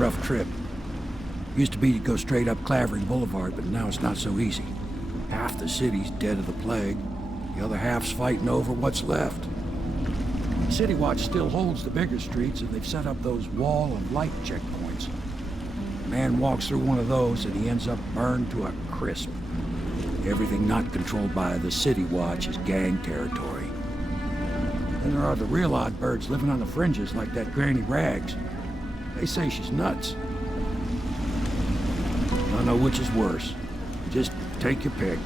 rough trip. Used to be to go straight up Clavering Boulevard, but now it's not so easy. Half the city's dead of the plague. The other half's fighting over what's left. City Watch still holds the bigger streets, and they've set up those wall of light checkpoints. A man walks through one of those, and he ends up burned to a crisp. Everything not controlled by the City Watch is gang territory. Then there are the real odd birds living on the fringes like that Granny Rags. They say she's nuts. I don't know which is worse. Just take your pick.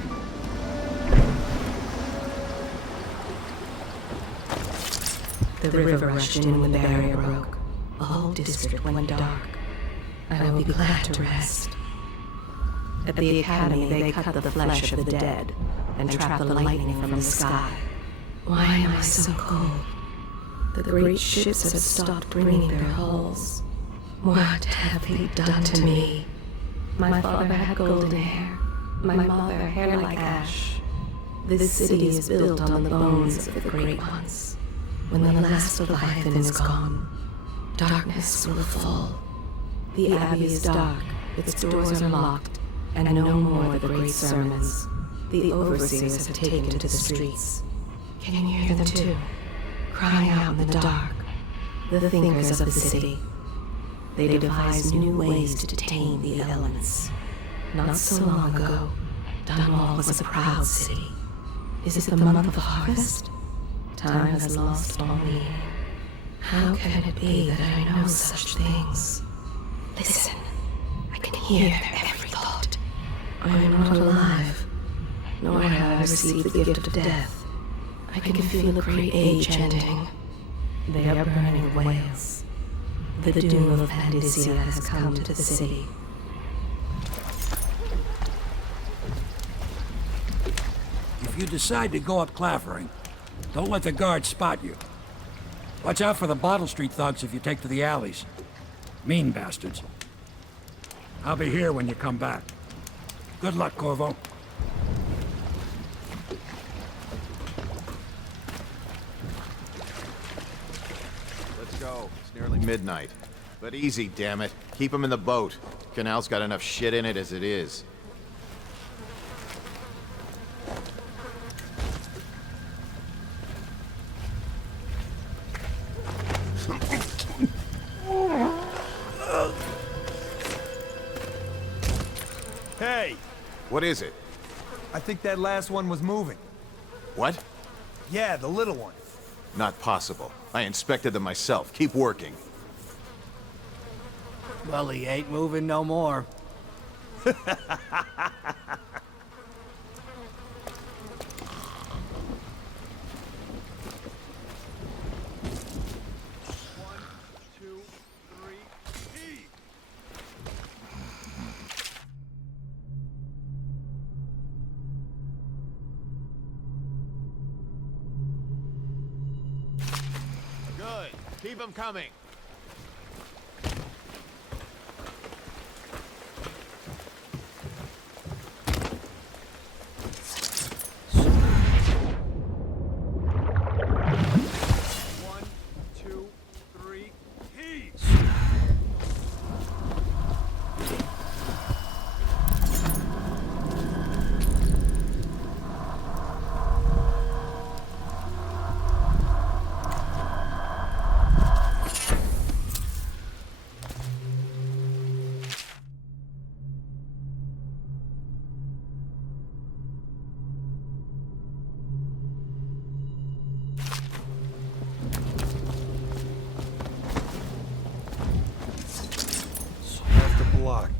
The river rushed in when the barrier broke. The whole district went dark. I will be glad to rest. At the academy, they cut the flesh of the dead and trap the lightning from the sky. Why am I so cold? The great ships have stopped bringing their hulls. What have they done to me? My father had golden hair. My mother, hair like ash. This city is built on the bones of the great ones. When the last Leviathan is gone, darkness will fall. The abbey is dark, its doors are locked, and no more the great sermons. The overseers have taken to the streets. Can you hear them too? Crying out in the dark. The thinkers of the city. They devised new ways to tame the elements. Not so long ago, Dunwall was a proud city. Is it the month of harvest? Time has lost all meaning. How can it be that I know such things? Listen, I can hear their every thought. I am not alive, nor have I received the gift of death. I can feel a great age ending. They are burning whales. The doom of Pandisia has come to the city. If you decide to go up Clavering, don't let the guards spot you. Watch out for the Bottl-strit thugs if you take to the alleys. Mean bastards. I'll be here when you come back. Good luck, Corvo. Let's go. It's nearly midnight. But easy, damn it. Keep them in the boat. Canal's got enough shit in it as it is. Hey! What is it? I think that last one was moving. What? Yeah, the little one. Not possible. I inspected them myself. Keep working. Well, he ain't moving no more. Good. Keep them coming.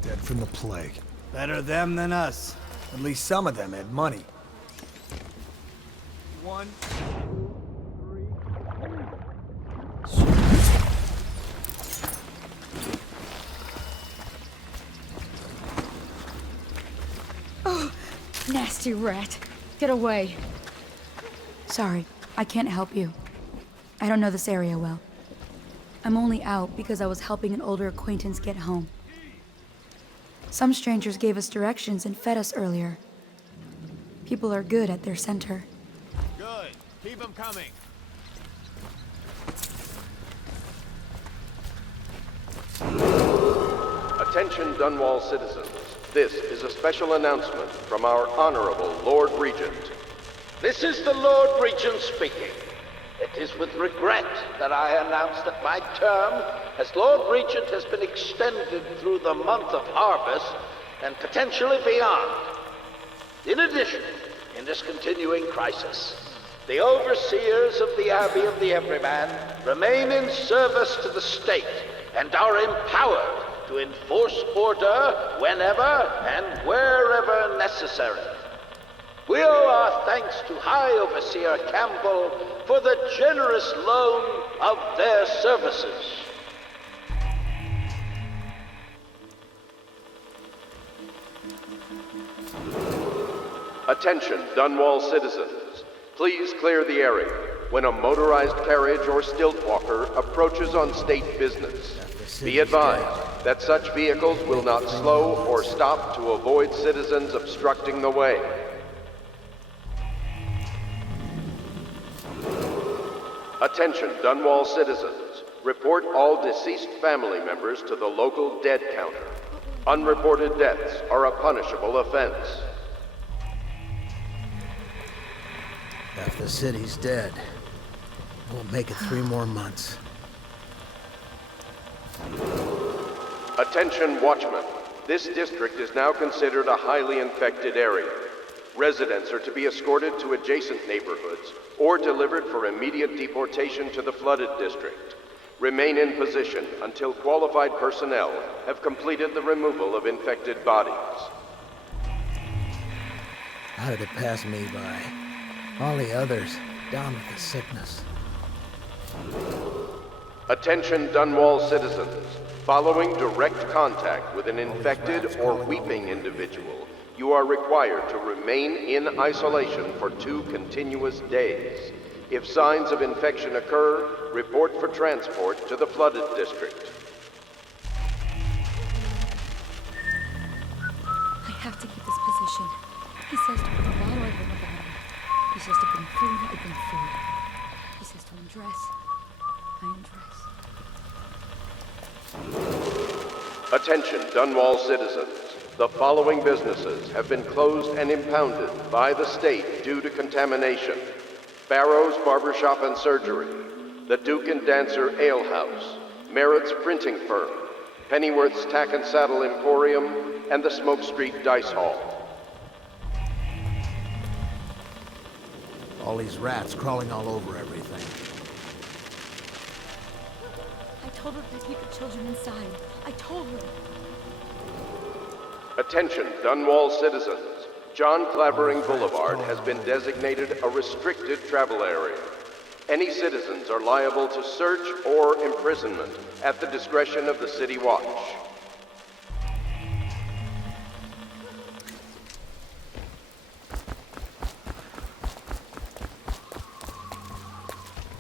Dead from the plague. Better them than us. At least some of them had money. 1, 2, 3. Oh, nasty rat. Get away. Sorry, I can't help you. I don't know this area well. I'm only out because I was helping an older acquaintance get home. Some strangers gave us directions and fed us earlier. People are good at their center. Good. Keep them coming. Attention Dunwall citizens. This is a special announcement from our Honorable Lord Regent. This is the Lord Regent speaking. It is with regret that I announce that my term as Lord Regent has been extended through the month of harvest and potentially beyond. In addition, in this continuing crisis, the overseers of the Abbey of the Everyman remain in service to the state and are empowered to enforce order whenever and wherever necessary. We owe our thanks to High Overseer Campbell for the generous loan of their services. Attention Dunwall citizens. Please clear the area when a motorized carriage or stilt walker approaches on state business. Be advised that such vehicles will not slow or stop to avoid citizens obstructing the way. Attention Dunwall citizens. Report all deceased family members to the local dead counter. Unreported deaths are a punishable offense. Half the city's dead. Won't make it 3 more months. Attention watchmen. This district is now considered a highly infected area. Residents are to be escorted to adjacent neighborhoods or delivered for immediate deportation to the flooded district. Remain in position until qualified personnel have completed the removal of infected bodies. How did it pass me by? All the others, down with the sickness. Attention Dunwall citizens. Following direct contact with an infected or weeping individual, you are required to remain in isolation for 2 continuous days. If signs of infection occur, report for transport to the flooded district. I have to keep this position. He says to put the bottle, I put the bottle. He says to bring food, I bring food. He says to undress, I undress. Attention Dunwall citizens. The following businesses have been closed and impounded by the state due to contamination. Barrow's Barbershop and Surgery, the Duke and Dancer Ale House, Merritt's Printing Firm, Pennyworth's Tack and Saddle Emporium, and the Smoke Street Dice Hall. All these rats crawling all over everything. I told her to keep the children inside. I told her. Attention Dunwall citizens. John Clavering Boulevard has been designated a restricted travel area. Any citizens are liable to search or imprisonment at the discretion of the City Watch.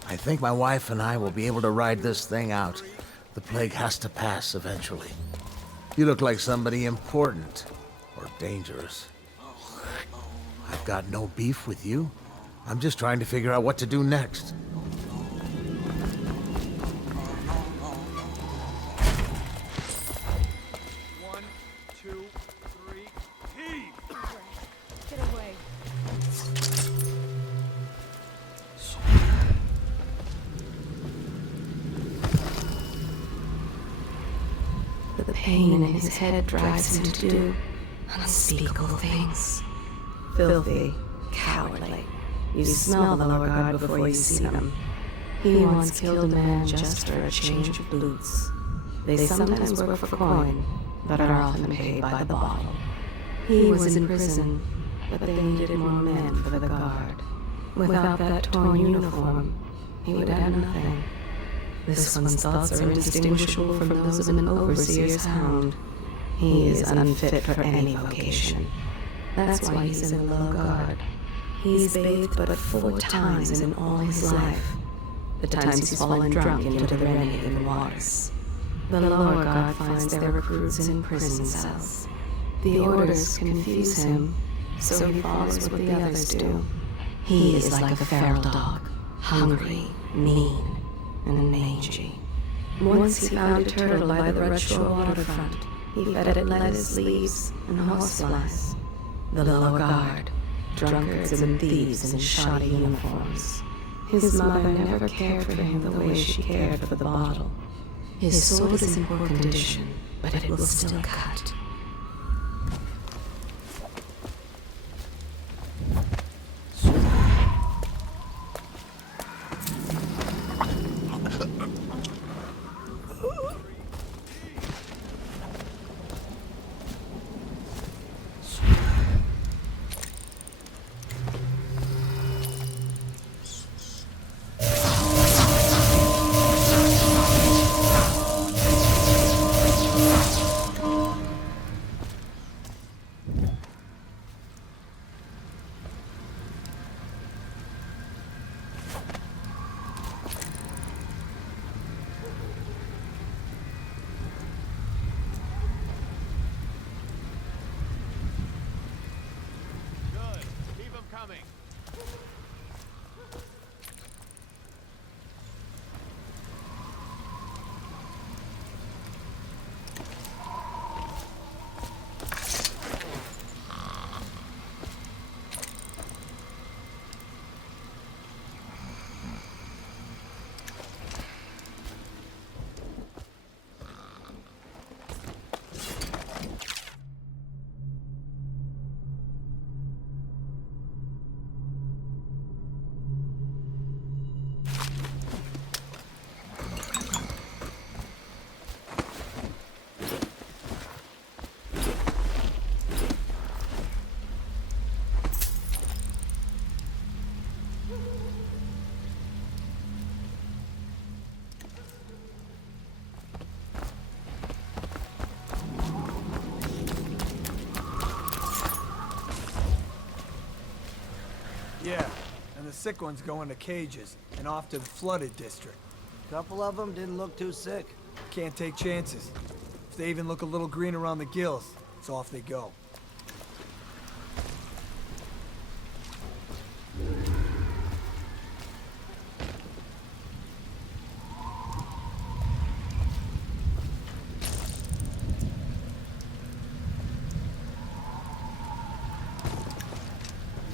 I think my wife and I will be able to ride this thing out. The plague has to pass eventually. You look like somebody important or dangerous. I've got no beef with you. I'm just trying to figure out what to do next. One, two, three, heave! Get away. The pain in his head drives him to do unspeakable things. Filthy, cowardly. You smell the lower guard before you see them. He once killed a man just for a change of boots. They sometimes work for coin, but are often paid by the bottle. He was in prison, but they needed more men for the guard. Without that torn uniform, he would have nothing. This one's thoughts are indistinguishable from those of an overseer's hound. He is unfit for any vocation. That's why he's in the low guard. He's bathed but 4 times in all his life. The times he's fallen drunk into the Временные waters. The lower guard finds their recruits in prison cells. The orders confuse him, so he follows what the others do. He is like a feral dog, hungry, mean, and mangy. Once he found a turtle by the Red Shore waterfront, He fed it lettuce leaves and horseflies. The lower guard, drunkards and thieves in shoddy uniforms. His mother never cared for him the way she cared for the bottle. His sword is in poor condition, but it will still cut. Yeah, and the sick ones go into cages and off to the flooded district. Couple of them didn't look too sick. Can't take chances. If they even look a little green around the gills, it's off they go.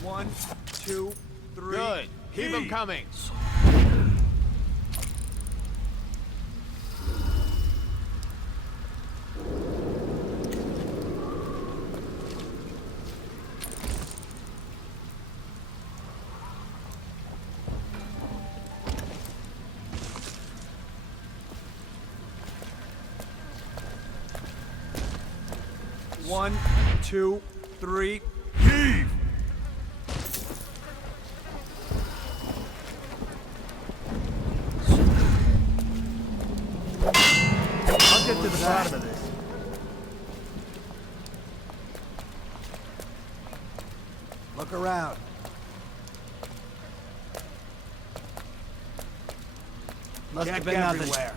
One, two, three. Good. Keep them coming. One, two, three. Heave! I'll get to the bottom of this. Look around. Must have been nothing. Everywhere.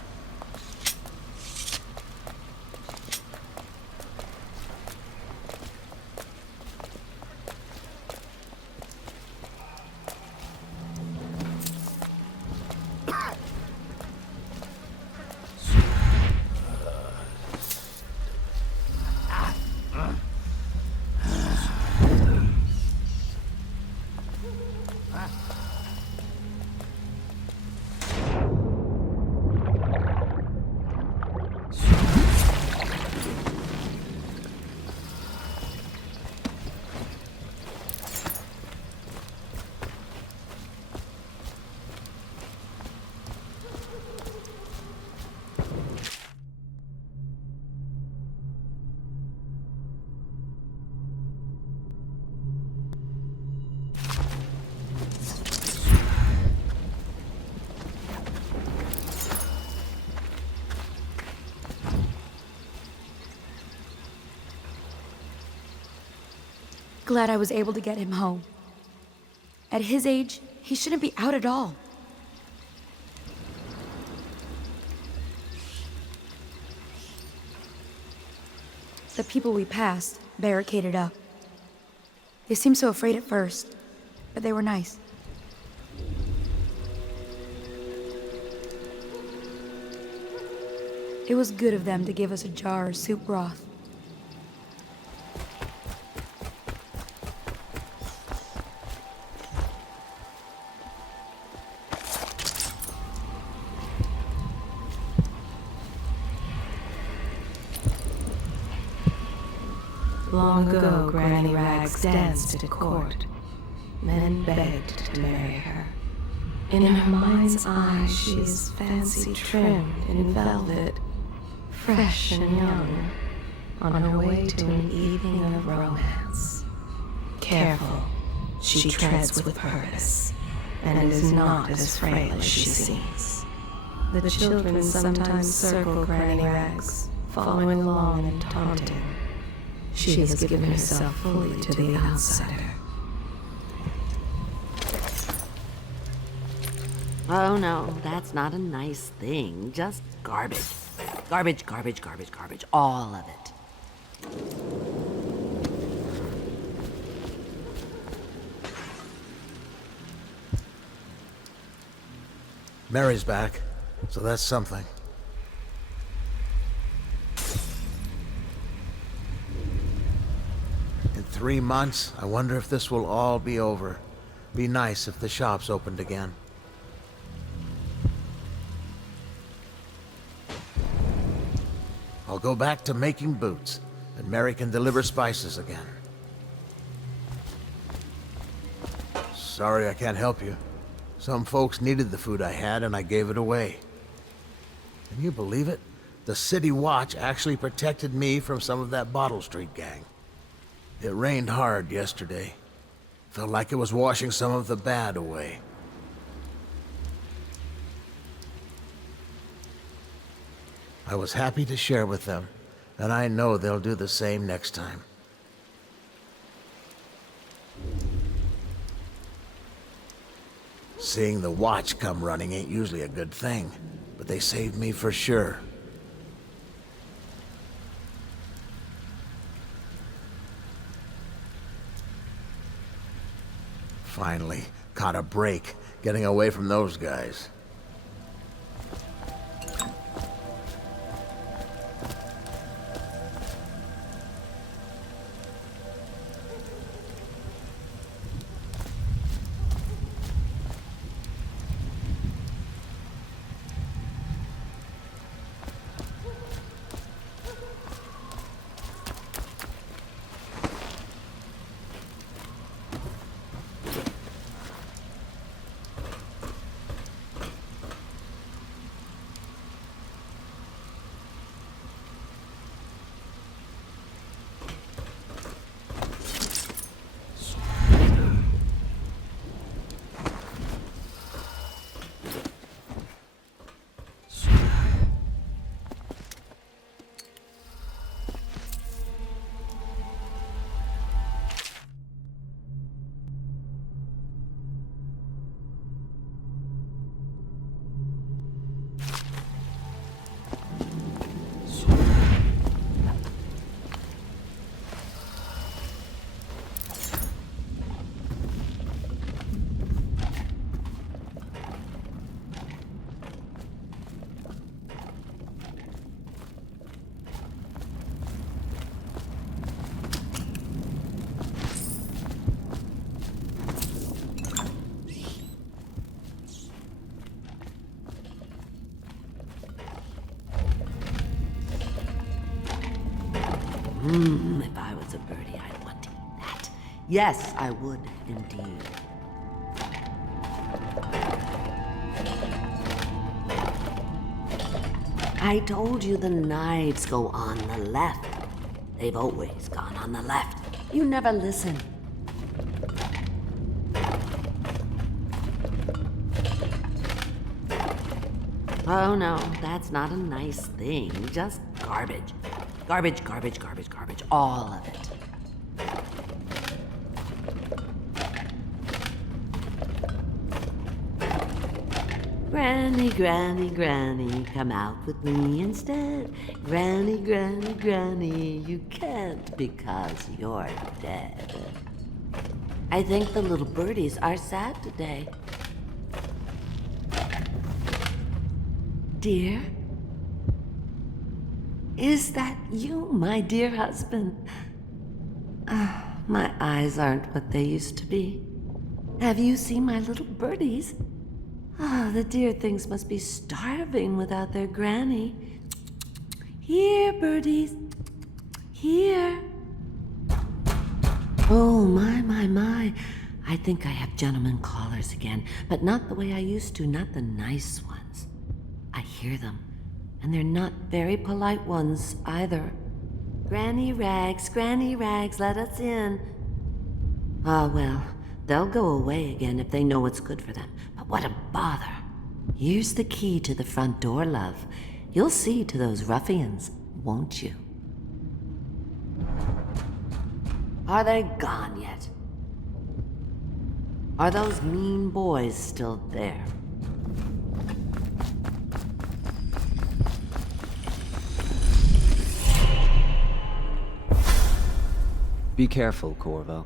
Glad I was able to get him home. At his age, he shouldn't be out at all. The people we passed barricaded up. They seemed so afraid at first, but they were nice. It was good of them to give us a jar of soup broth. Long ago, Granny Rags danced at court. Men begged to marry her. In her mind's eye, she is fancy trimmed in velvet, fresh and young, on her way to an evening of romance. Careful, she treads with purpose, and is not as frail as she seems. The children sometimes circle Granny Rags, following along and taunting. She has given herself fully to the outsider. Oh no, that's not a nice thing. Just garbage. Garbage, garbage, garbage, garbage. All of it. Mary's back, so that's something. In 3 months, I wonder if this will all be over. Be nice if the shops opened again. I'll go back to making boots, and Mary can deliver spices again. Sorry I can't help you. Some folks needed the food I had, and I gave it away. Can you believe it? The City Watch actually protected me from some of that Bottl-strit gang. It rained hard yesterday. Felt like it was washing some of the bad away. I was happy to share with them, and I know they'll do the same next time. Seeing the watch come running ain't usually a good thing, but they saved me for sure. Finally, caught a break, getting away from those guys. If I was a birdie, I'd want to eat that. Yes, I would, indeed. I told you the knives go on the left. They've always gone on the left. You never listen. Oh no, that's not a nice thing. Just garbage. Garbage, garbage, garbage, garbage. All of it. Granny, granny, granny, come out with me instead. Granny, granny, granny, you can't because you're dead. I think the little birdies are sad today. Dear? Is that you, my dear husband? My eyes aren't what they used to be. Have you seen my little birdies? The dear things must be starving without their granny. Here, birdies. Here. Oh, my. I think I have gentlemen callers again, but not the way I used to, not the nice ones. I hear them, and they're not very polite ones either. Granny Rags, let us in. Ah, well, they'll go away again if they know what's good for them, but what a bother. Here's the key to the front door, love. You'll see to those ruffians, won't you? Are they gone yet? Are those mean boys still there? Be careful, Corvo.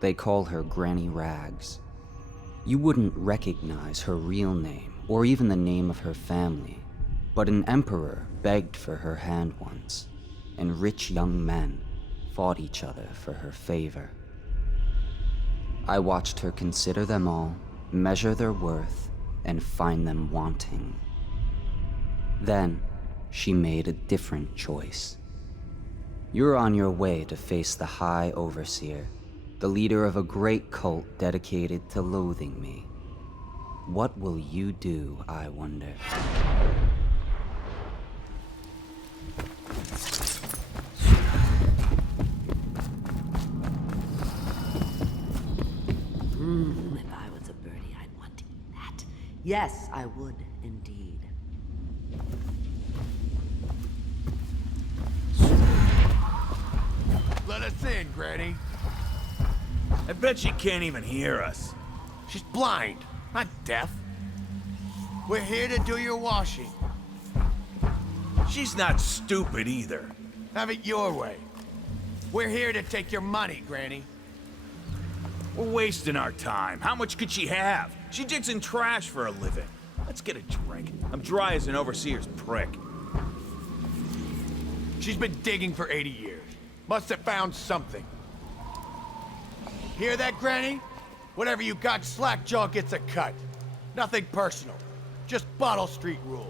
They call her Granny Rags. You wouldn't recognize her real name, or even the name of her family, but an emperor begged for her hand once, and rich young men fought each other for her favor. I watched her consider them all, measure their worth, and find them wanting. Then, she made a different choice. You're on your way to face the High Overseer, the leader of a great cult dedicated to loathing me. What will you do, I wonder? If I was a birdie, I'd want to eat that. Yes, I would, indeed. Let us in, Granny. I bet she can't even hear us. She's blind, not deaf. We're here to do your washing. She's not stupid either. Have it your way. We're here to take your money, Granny. We're wasting our time. How much could she have? She digs in trash for a living. Let's get a drink. I'm dry as an overseer's prick. She's been digging for 80 years. Must have found something. Hear that, Granny? Whatever you got, Slackjaw gets a cut. Nothing personal. Just Bottl-streit rules.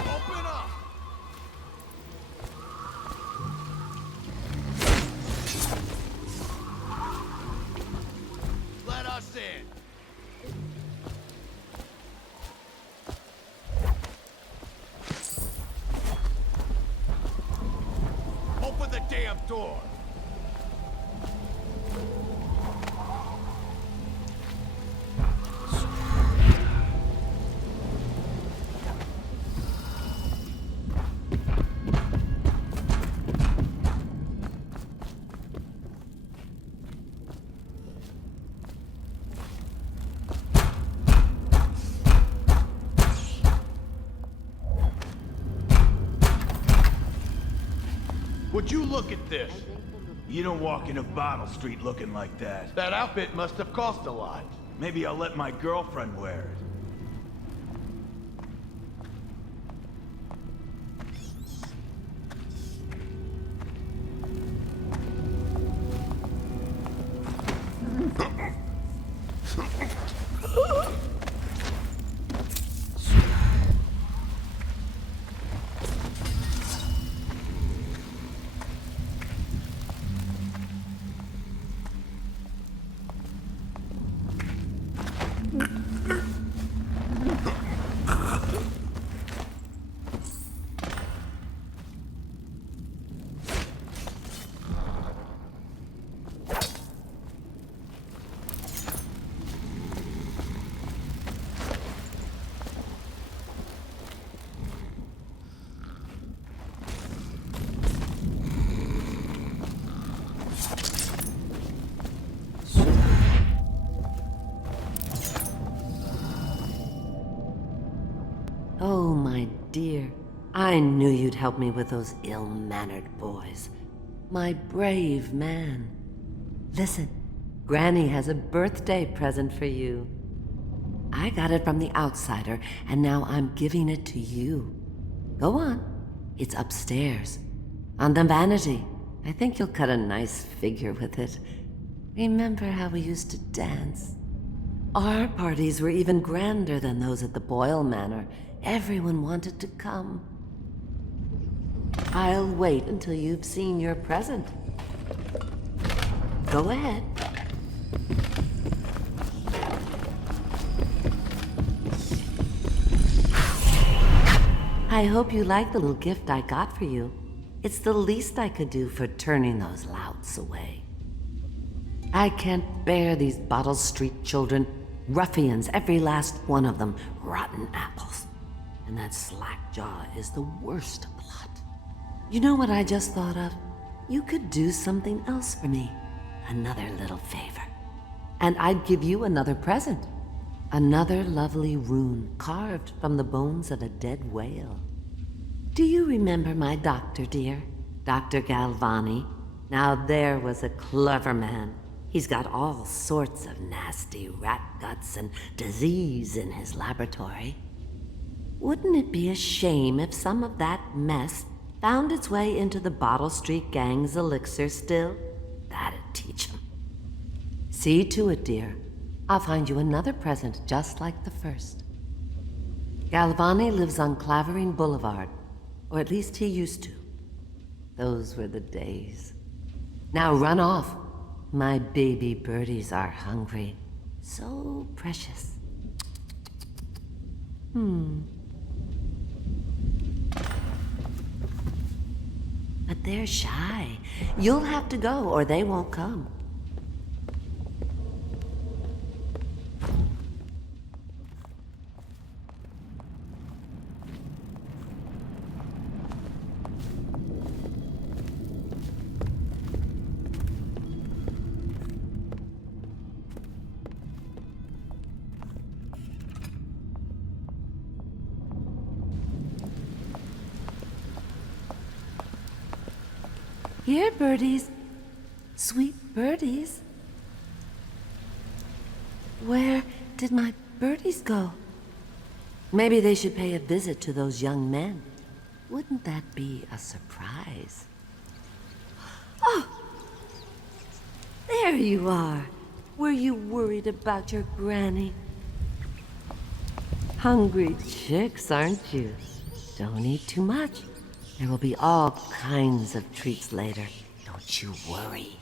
Open up! Let us in. Open the damn door! Would you look at this? You don't walk into Bottl-streit looking like that. That outfit must have cost a lot. Maybe I'll let my girlfriend wear it. Oh, my dear. I knew you'd help me with those ill-mannered boys. My brave man. Listen, Granny has a birthday present for you. I got it from the outsider, and now I'm giving it to you. Go on. It's upstairs. On the vanity. I think you'll cut a nice figure with it. Remember how we used to dance? Our parties were even grander than those at the Boyle Manor. Everyone wanted to come. I'll wait until you've seen your present. Go ahead. I hope you like the little gift I got for you. It's the least I could do for turning those louts away. I can't bear these Bottl-streit children. Ruffians, every last one of them. Rotten apples. And that slack-jaw is the worst lot. You know what I just thought of? You could do something else for me. Another little favor. And I'd give you another present. Another lovely rune carved from the bones of a dead whale. Do you remember my doctor, dear? Dr. Galvani? Now there was a clever man. He's got all sorts of nasty rat guts and disease in his laboratory. Wouldn't it be a shame if some of that mess found its way into the Bottl-streit gang's elixir still? That'd teach him. See to it, dear. I'll find you another present just like the first. Galvani lives on Clavering Boulevard, or at least he used to. Those were the days. Now run off. My baby birdies are hungry. So precious. But they're shy. You'll have to go, or they won't come. Here, birdies. Sweet birdies. Where did my birdies go? Maybe they should pay a visit to those young men. Wouldn't that be a surprise? Oh! There you are. Were you worried about your granny? Hungry chicks, aren't you? Don't eat too much. There will be all kinds of treats later. Don't you worry.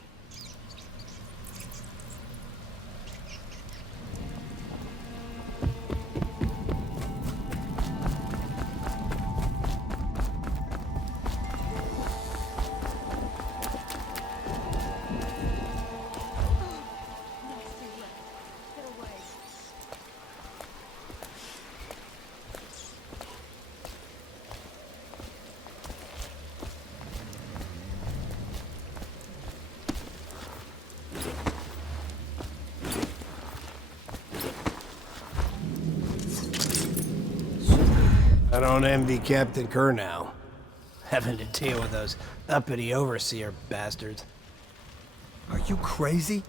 I don't envy Captain Kerr now. Having to deal with those uppity overseer bastards. Are you crazy?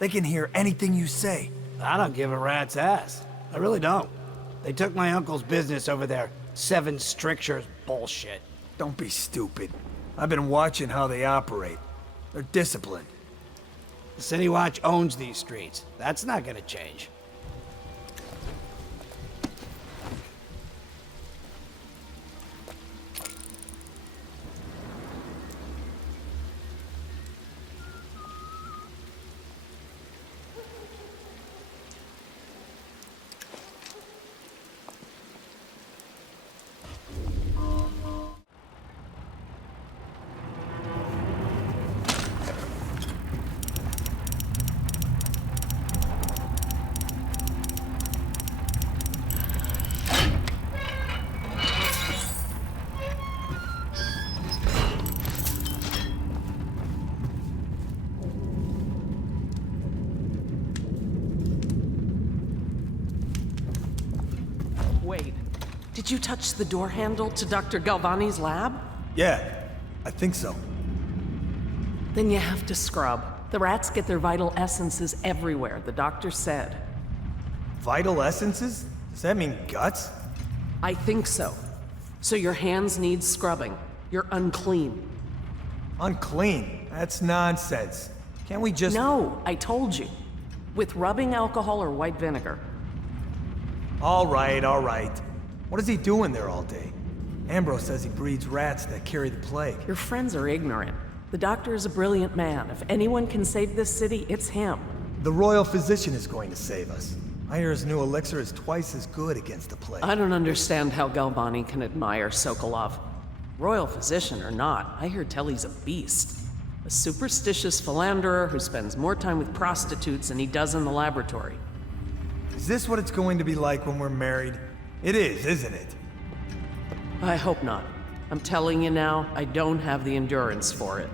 They can hear anything you say. I don't give a rat's ass. I really don't. They took my uncle's business over there. 7 strictures bullshit. Don't be stupid. I've been watching how they operate. They're disciplined. The City Watch owns these streets. That's not gonna change. Wait, did you touch the door handle to Dr. Galvani's lab? Yeah, I think so. Then you have to scrub. The rats get their vital essences everywhere, the doctor said. Vital essences? Does that mean guts? I think so. So your hands need scrubbing. You're unclean. Unclean? That's nonsense. Can't we just— No, I told you. With rubbing alcohol or white vinegar. All right, all right. What is he doing there all day? Ambrose says he breeds rats that carry the plague. Your friends are ignorant. The doctor is a brilliant man. If anyone can save this city, it's him. The royal physician is going to save us. I hear his new elixir is twice as good against the plague. I don't understand how Galvani can admire Sokolov. Royal physician or not, I hear Telly's a beast. A superstitious philanderer who spends more time with prostitutes than he does in the laboratory. Is this what it's going to be like when we're married? It is, isn't it? I hope not. I'm telling you now, I don't have the endurance for it.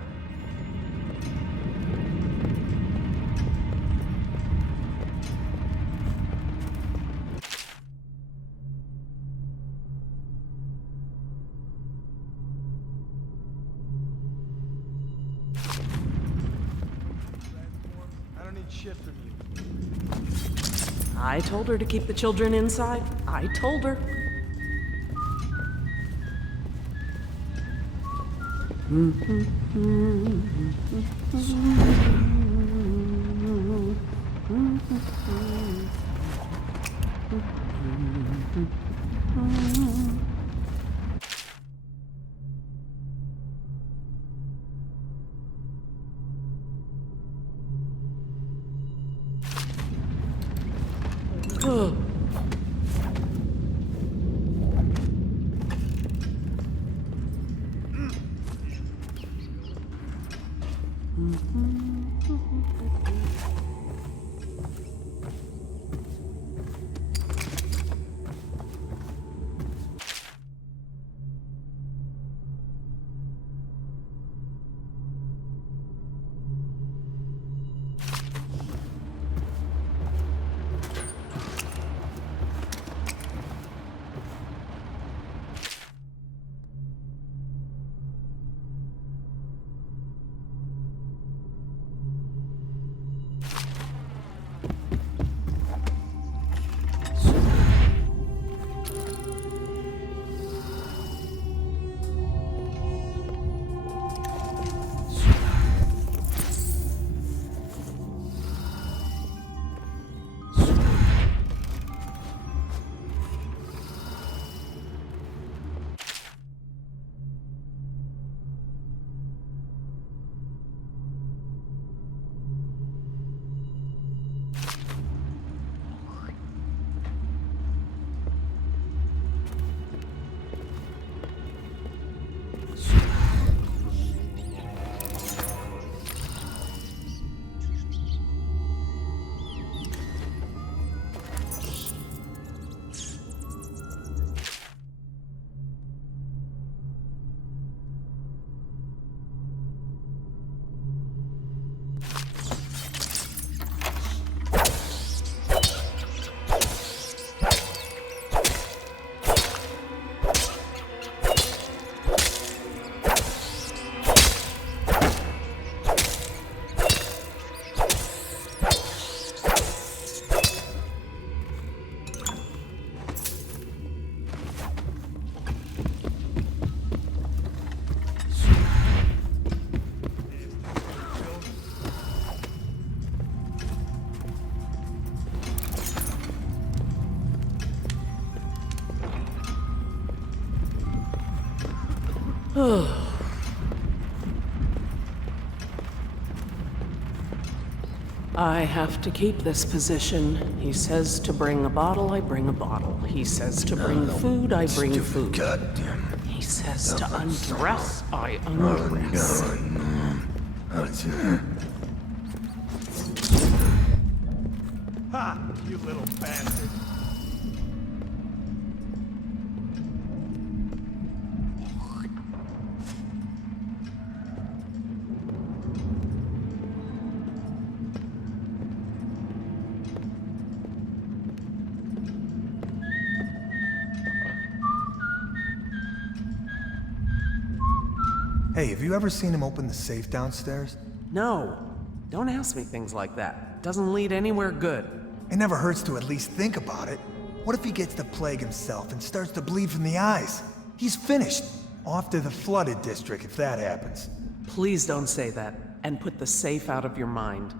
I don't need shit from you. I told her to keep the children inside. I told her. I have to keep this position. He says to bring a bottle, I bring a bottle. He says to bring food, I bring food. He says to undress, I undress. Ha! You little bastard. Hey, have you ever seen him open the safe downstairs? No. Don't ask me things like that. Doesn't lead anywhere good. It never hurts to at least think about it. What if he gets the plague himself and starts to bleed from the eyes? He's finished. Off to the flooded district if that happens. Please don't say that, and put the safe out of your mind.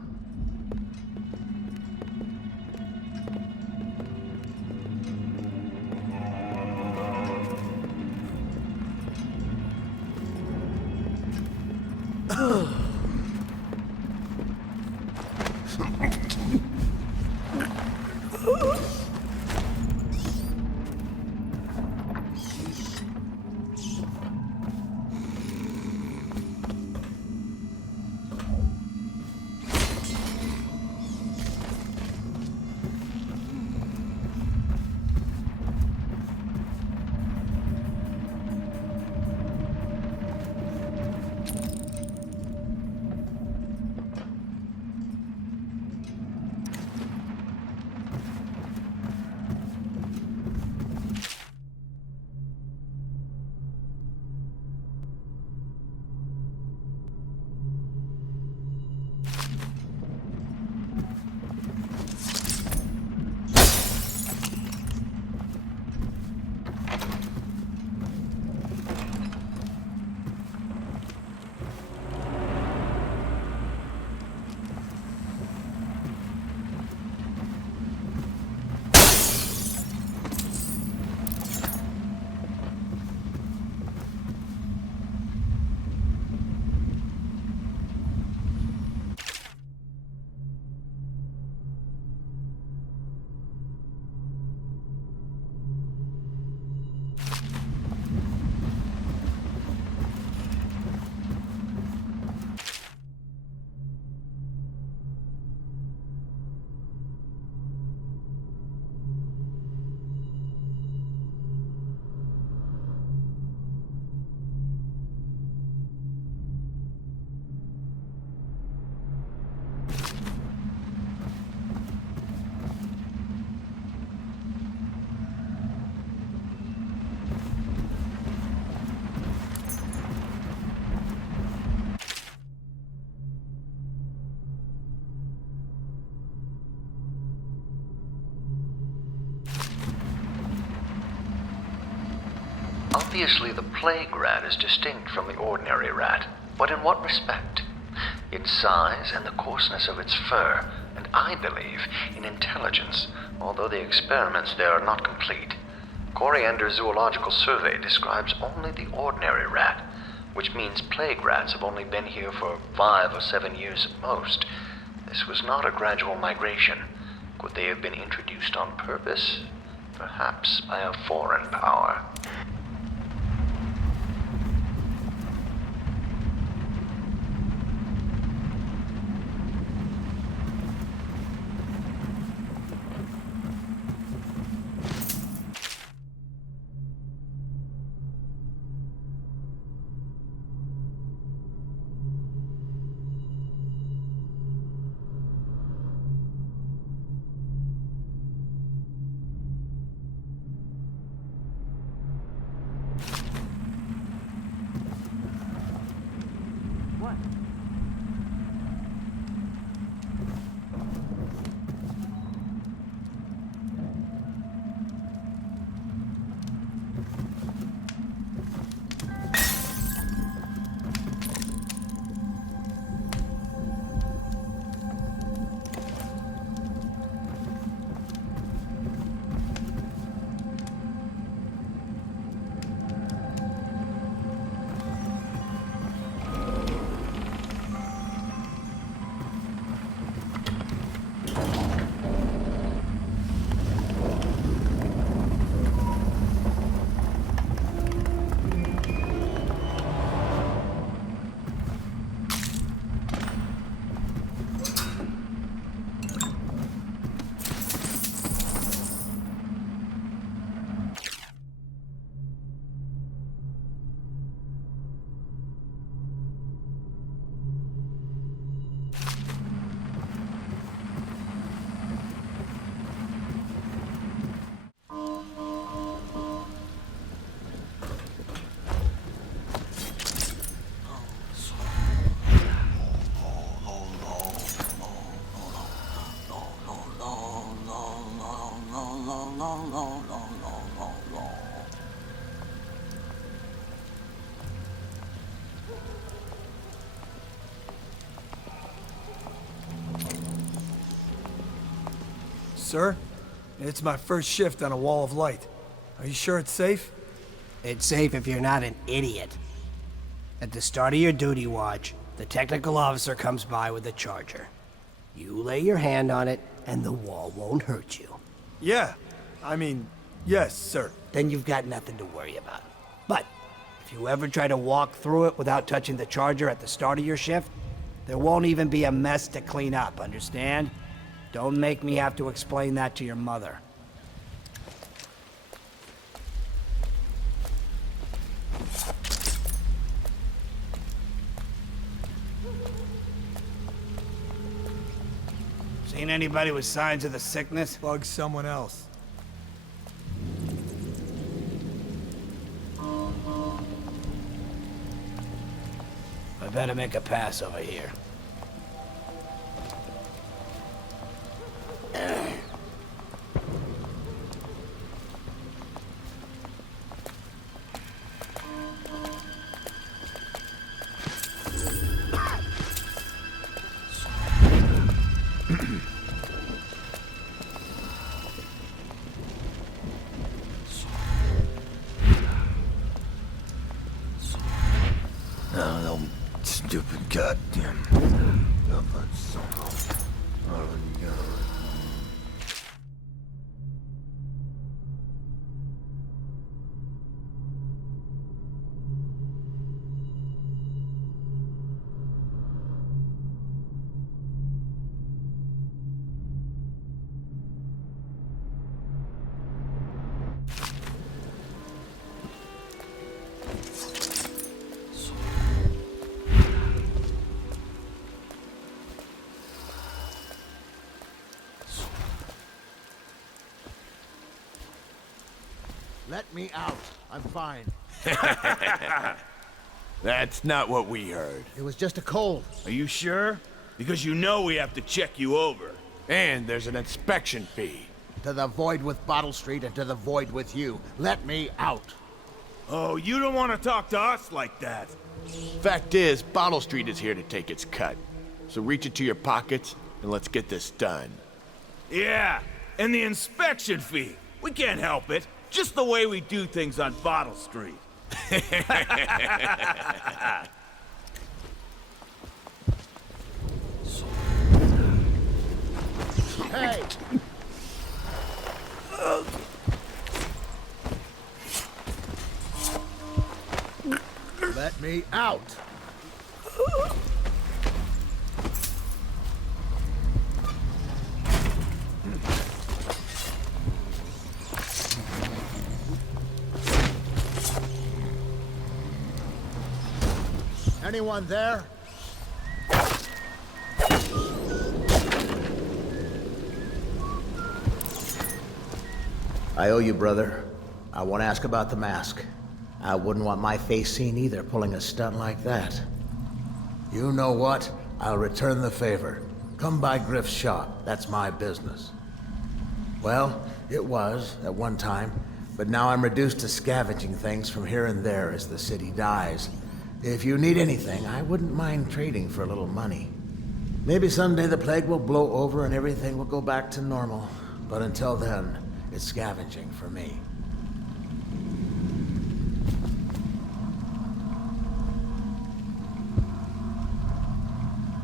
Obviously, the plague rat is distinct from the ordinary rat, but in what respect? Its size and the coarseness of its fur, and I believe in intelligence, although the experiments there are not complete. Coriander's zoological survey describes only the ordinary rat, which means plague rats have only been here for 5 or 7 years at most. This was not a gradual migration. Could they have been introduced on purpose? Perhaps by a foreign power. Sir, it's my first shift on a wall of light. Are you sure it's safe? It's safe if you're not an idiot. At the start of your duty watch, The technical officer comes by with a charger. You lay your hand on it, and the wall won't hurt you. Yeah, I mean, yes, sir. Then you've got nothing to worry about. But if you ever try to walk through it without touching the charger at the start of your shift, there won't even be a mess to clean up, understand? Don't make me have to explain that to your mother. Seen anybody with signs of the sickness? Bug someone else. I better make a pass over here. Stupid goddamn. Let me out. I'm fine. That's not what we heard. It was just a cold. Are you sure? Because you know we have to check you over. And there's an inspection fee. To the void with Bottl-streit and to the void with you. Let me out. Oh, you don't want to talk to us like that. Fact is, Bottl-streit is here to take its cut. So reach into your pockets and let's get this done. Yeah, and the inspection fee. We can't help it. Just the way we do things on Bottl-streit. Hey! Let me out! Anyone there? I owe you, brother. I won't ask about the mask. I wouldn't want my face seen either, pulling a stunt like that. You know what? I'll return the favor. Come by Griff's shop. That's my business. Well, it was, at one time, but now I'm reduced to scavenging things from here and there as the city dies. If you need anything, I wouldn't mind trading for a little money. Maybe someday the plague will blow over and everything will go back to normal. But until then, it's scavenging for me.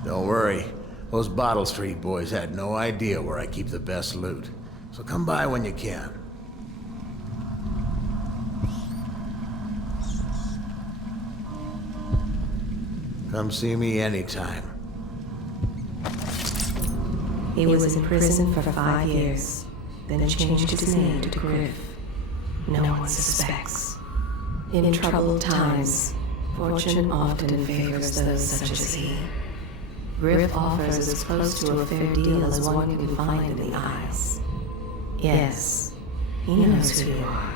Don't worry. Those Bottl-streit boys had no idea where I keep the best loot. So come by when you can. Come see me anytime. He was in prison for 5 years, then changed his name to Griff. No one suspects. In troubled times, fortune often favors those such as he. Griff offers as close to a fair deal as one can find in the eyes. Yes, he knows who you are,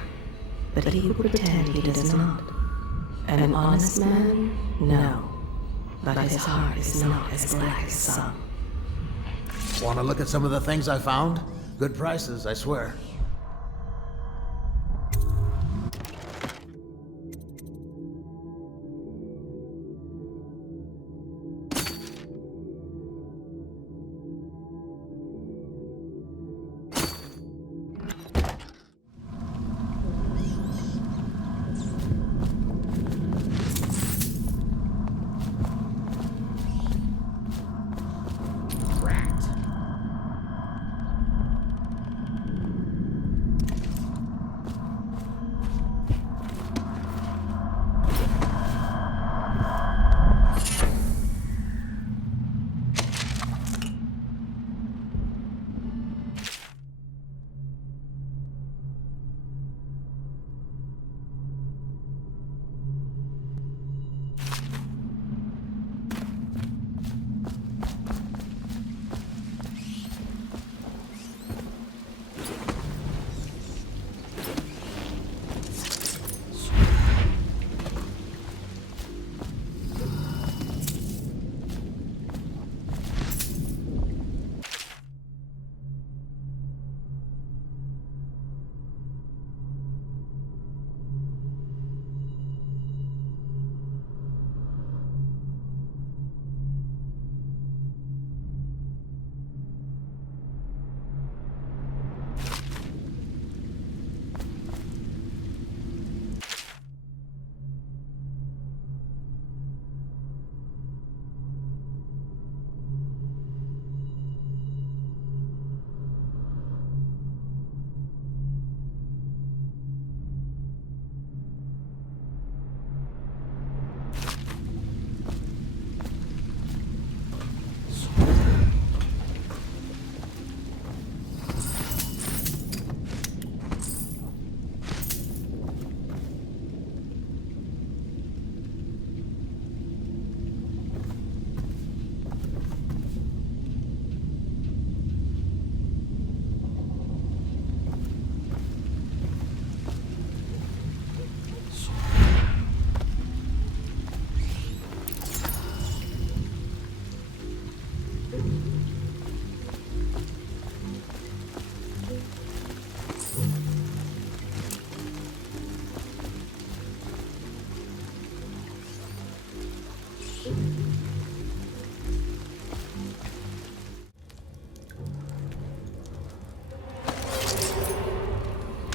but he will pretend he does not. An honest man? No. But his heart is not as black as some. Want to look at some of the things I found? Good prices, I swear.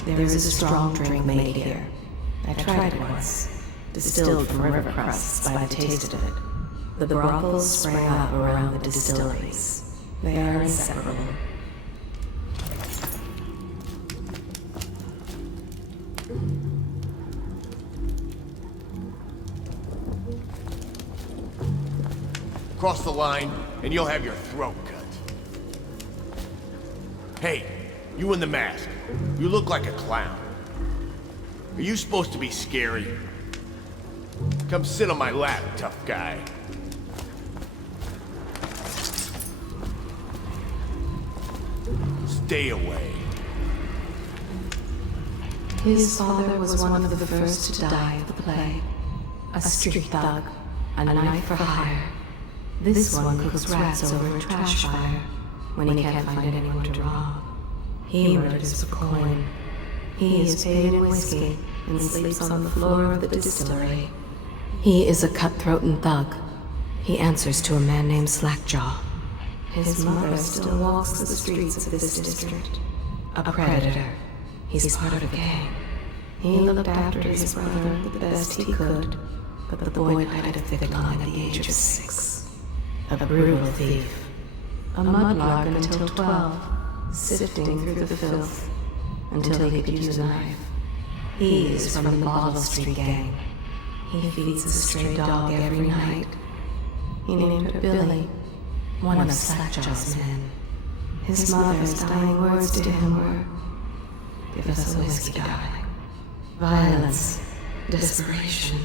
There is a strong drink made here. I tried it once. Distilled from river crusts, but I tasted it. The brothels sprang up around the distilleries. They are inseparable. Cross the line, and you'll have your throat cut. Hey, you in the mask. You look like a clown. Are you supposed to be scary? Come sit on my lap, tough guy. Stay away. His father was one of the first to die of the plague. A street thug, a knife for hire. This one cooks rats over a trash fire when he can't find anyone to rob. He murders for coin. He is paid in whiskey and sleeps on the floor of the distillery. He is a cutthroat and thug. He answers to a man named Slackjaw. His mother still walks the streets of this district. A predator. He's part of a gang. He looked after his brother the best he could, but the boy died of thick lung at the age of 6. A brutal thief. A mudlark until 12, sifting through the filth until he could use a knife. He is from the Bottl-streit gang. He feeds a stray dog every night. He named her Billy, one of Slackjaw's men. His mother's dying words to him were, "Give us a whiskey, darling." Violence, desperation,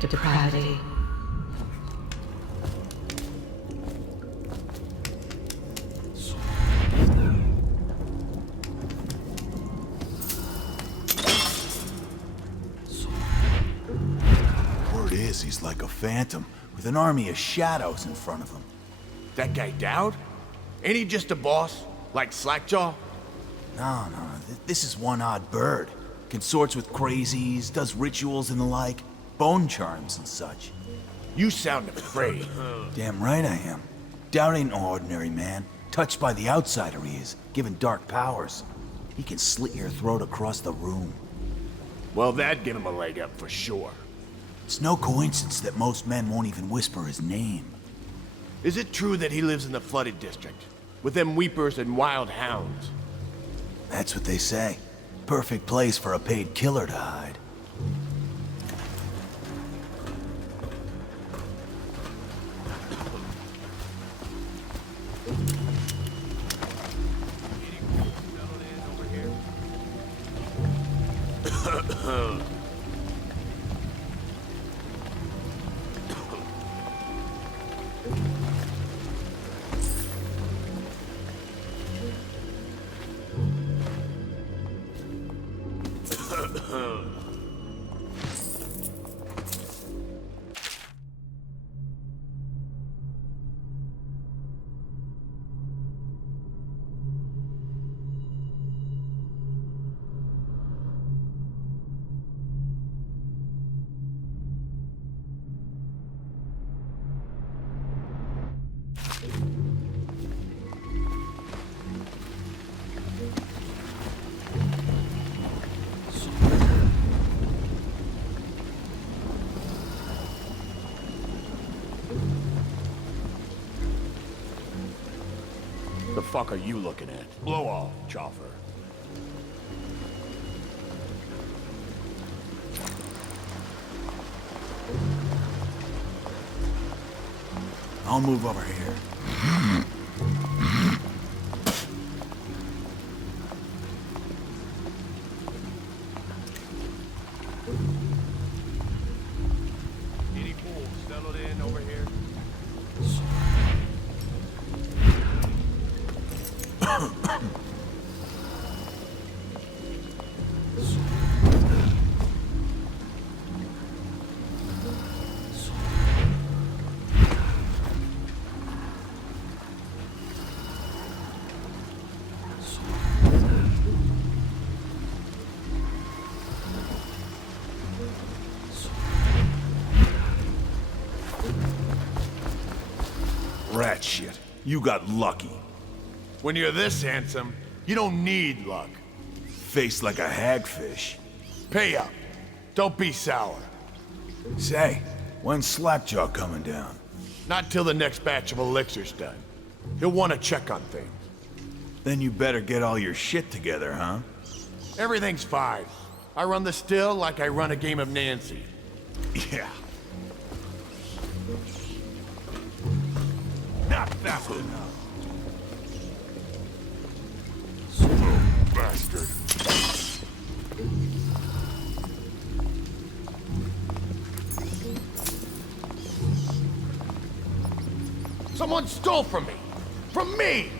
depravity. He's like a phantom, with an army of shadows in front of him. That guy Dowd? Ain't he just a boss? Like Slackjaw? No. This is one odd bird. Consorts with crazies, does rituals and the like, bone charms and such. You sound afraid. Damn right I am. Dowd ain't no ordinary man. Touched by the outsider he is, given dark powers. He can slit your throat across the room. Well, that'd give him a leg up for sure. It's no coincidence that most men won't even whisper his name. Is it true that he lives in the flooded district? With them weepers and wild hounds? That's what they say. Perfect place for a paid killer to hide. The fuck are you looking at? Blow off, Chopper. I'll move over here. Any fools settled in over here? Rat shit. You got lucky. When you're this handsome, you don't need luck. face like a hagfish. Pay up. Don't be sour. Say, when's Slackjaw coming down? Not till the next batch of elixir's done. He'll want to check on things. Then you better get all your shit together, huh? Everything's fine. I run the still like I run a game of Nancy. Yeah. Not fast enough. Slow bastard. Someone stole from me! From me!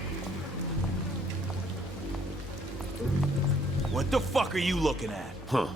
What the fuck are you looking at? Huh.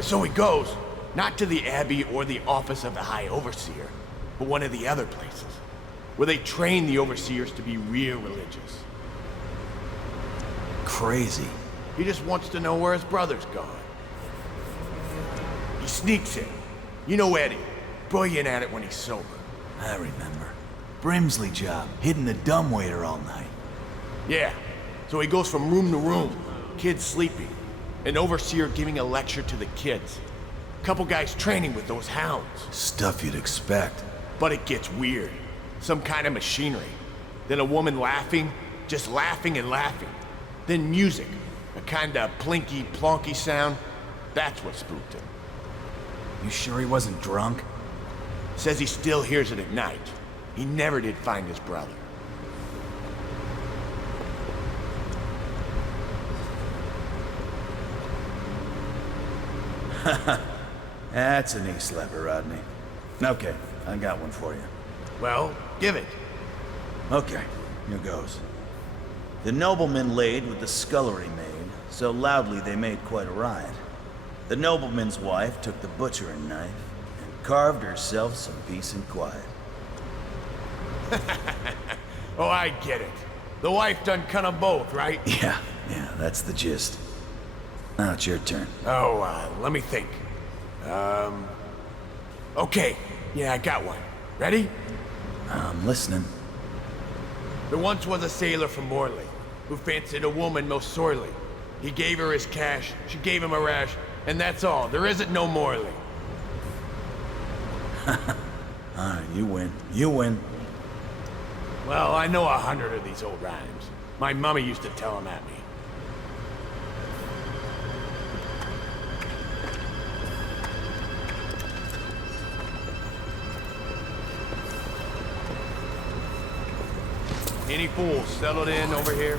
So he goes, not to the Abbey or the office of the High Overseer, but one of the other places, where they train the Overseers to be real religious. Crazy. He just wants to know where his brother's gone. He sneaks in. You know Eddie, brilliant at it when he's sober. I remember. Brimsley job, hidden the dumbwaiter all night. Yeah, so he goes from room to room, kids sleeping. An overseer giving a lecture to the kids. Couple guys training with those hounds. Stuff you'd expect. But it gets weird. Some kind of machinery. Then a woman laughing, just laughing and laughing. Then music, a kind of plinky, plonky sound. That's what spooked him. You sure he wasn't drunk? Says he still hears it at night. He never did find his brother. That's a knee slapper, Rodney. Okay, I got one for you. Well, give it. Okay, here goes. The nobleman laid with the scullery maid, so loudly they made quite a riot. The nobleman's wife took the butchering knife and carved herself some peace and quiet. Oh, I get it. The wife done cut 'em both, right? Yeah, that's the gist. Now it's your turn. Oh, let me think. Okay. Yeah, I got one. Ready? I'm listening. There once was a sailor from Morley who fancied a woman most sorely. He gave her his cash, she gave him a rash, and that's all. There isn't no Morley. Alright, you win. You win. Well, I know 100 of these old rhymes. My mummy used to tell them at me. Any fools settled in over here?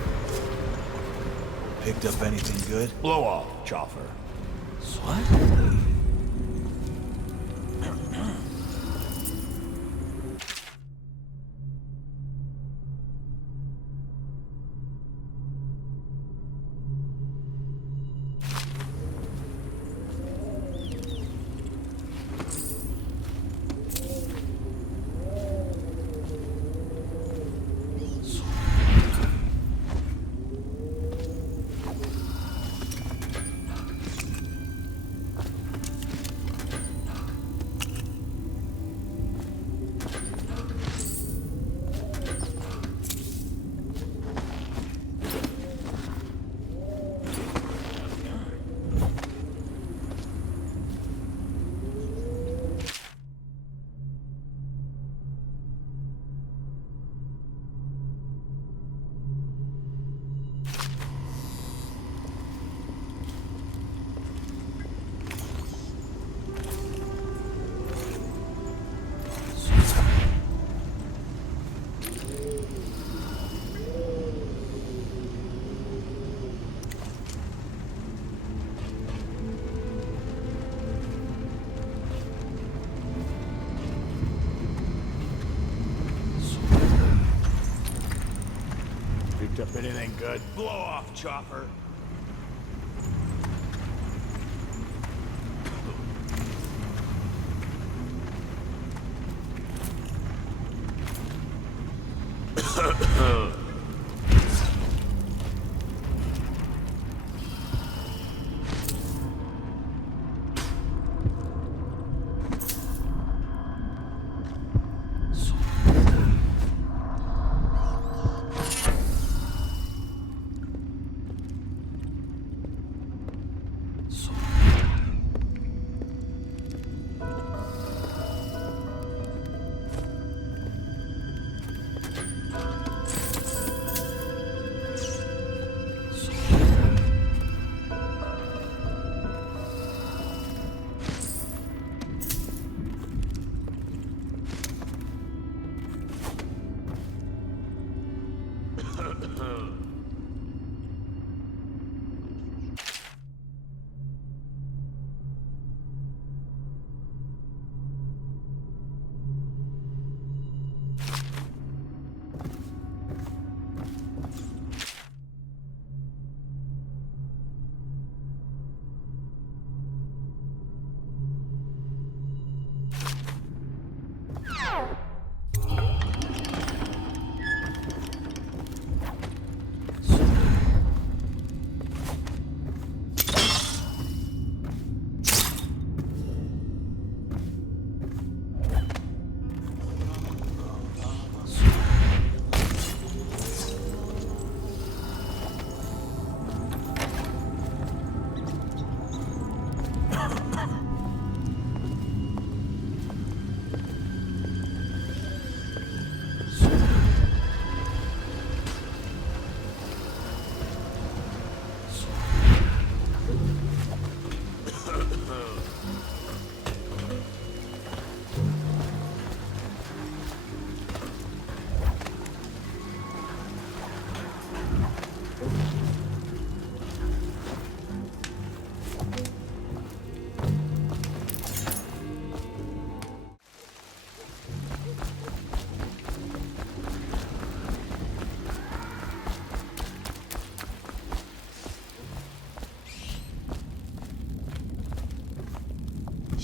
Picked up anything good? Blow off, Chauffeur. What? Anything good? Blow off, chopper.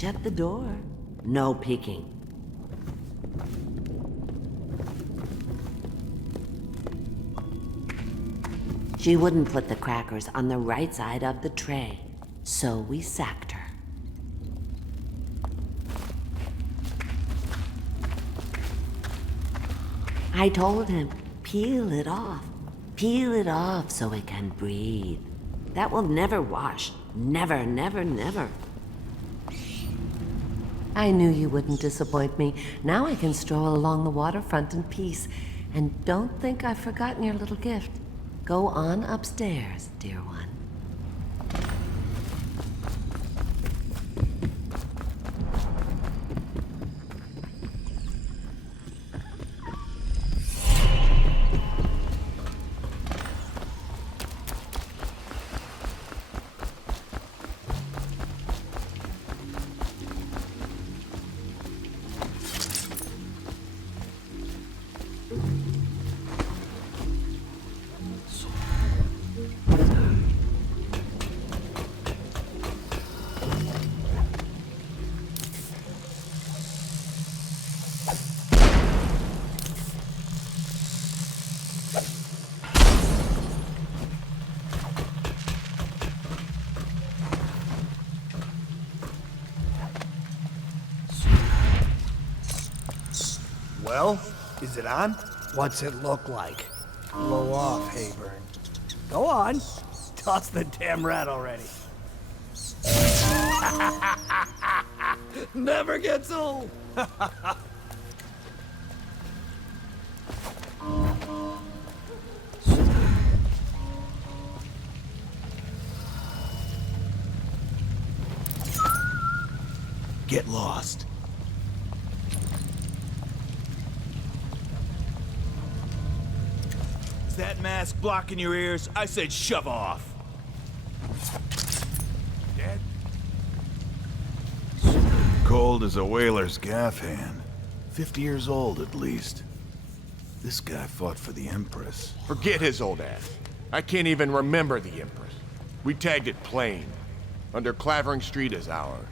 Shut the door. No peeking. She wouldn't put the crackers on the right side of the tray, so we sacked her. I told him, peel it off. Peel it off so it can breathe. That will never wash. Never, never, never. I knew you wouldn't disappoint me. Now I can stroll along the waterfront in peace. And don't think I've forgotten your little gift. Go on upstairs, dear one. Well, is it on? What's it look like? Blow off, Heyburn. Go on. Toss the damn rat already. Never gets old. Get lost. Is that mask blocking your ears? I said shove off. Dead? Cold as a whaler's gaff hand. 50 years old, at least. This guy fought for the Empress. Forget his old ass. I can't even remember the Empress. We tagged it plain. Under Clavering Street is ours.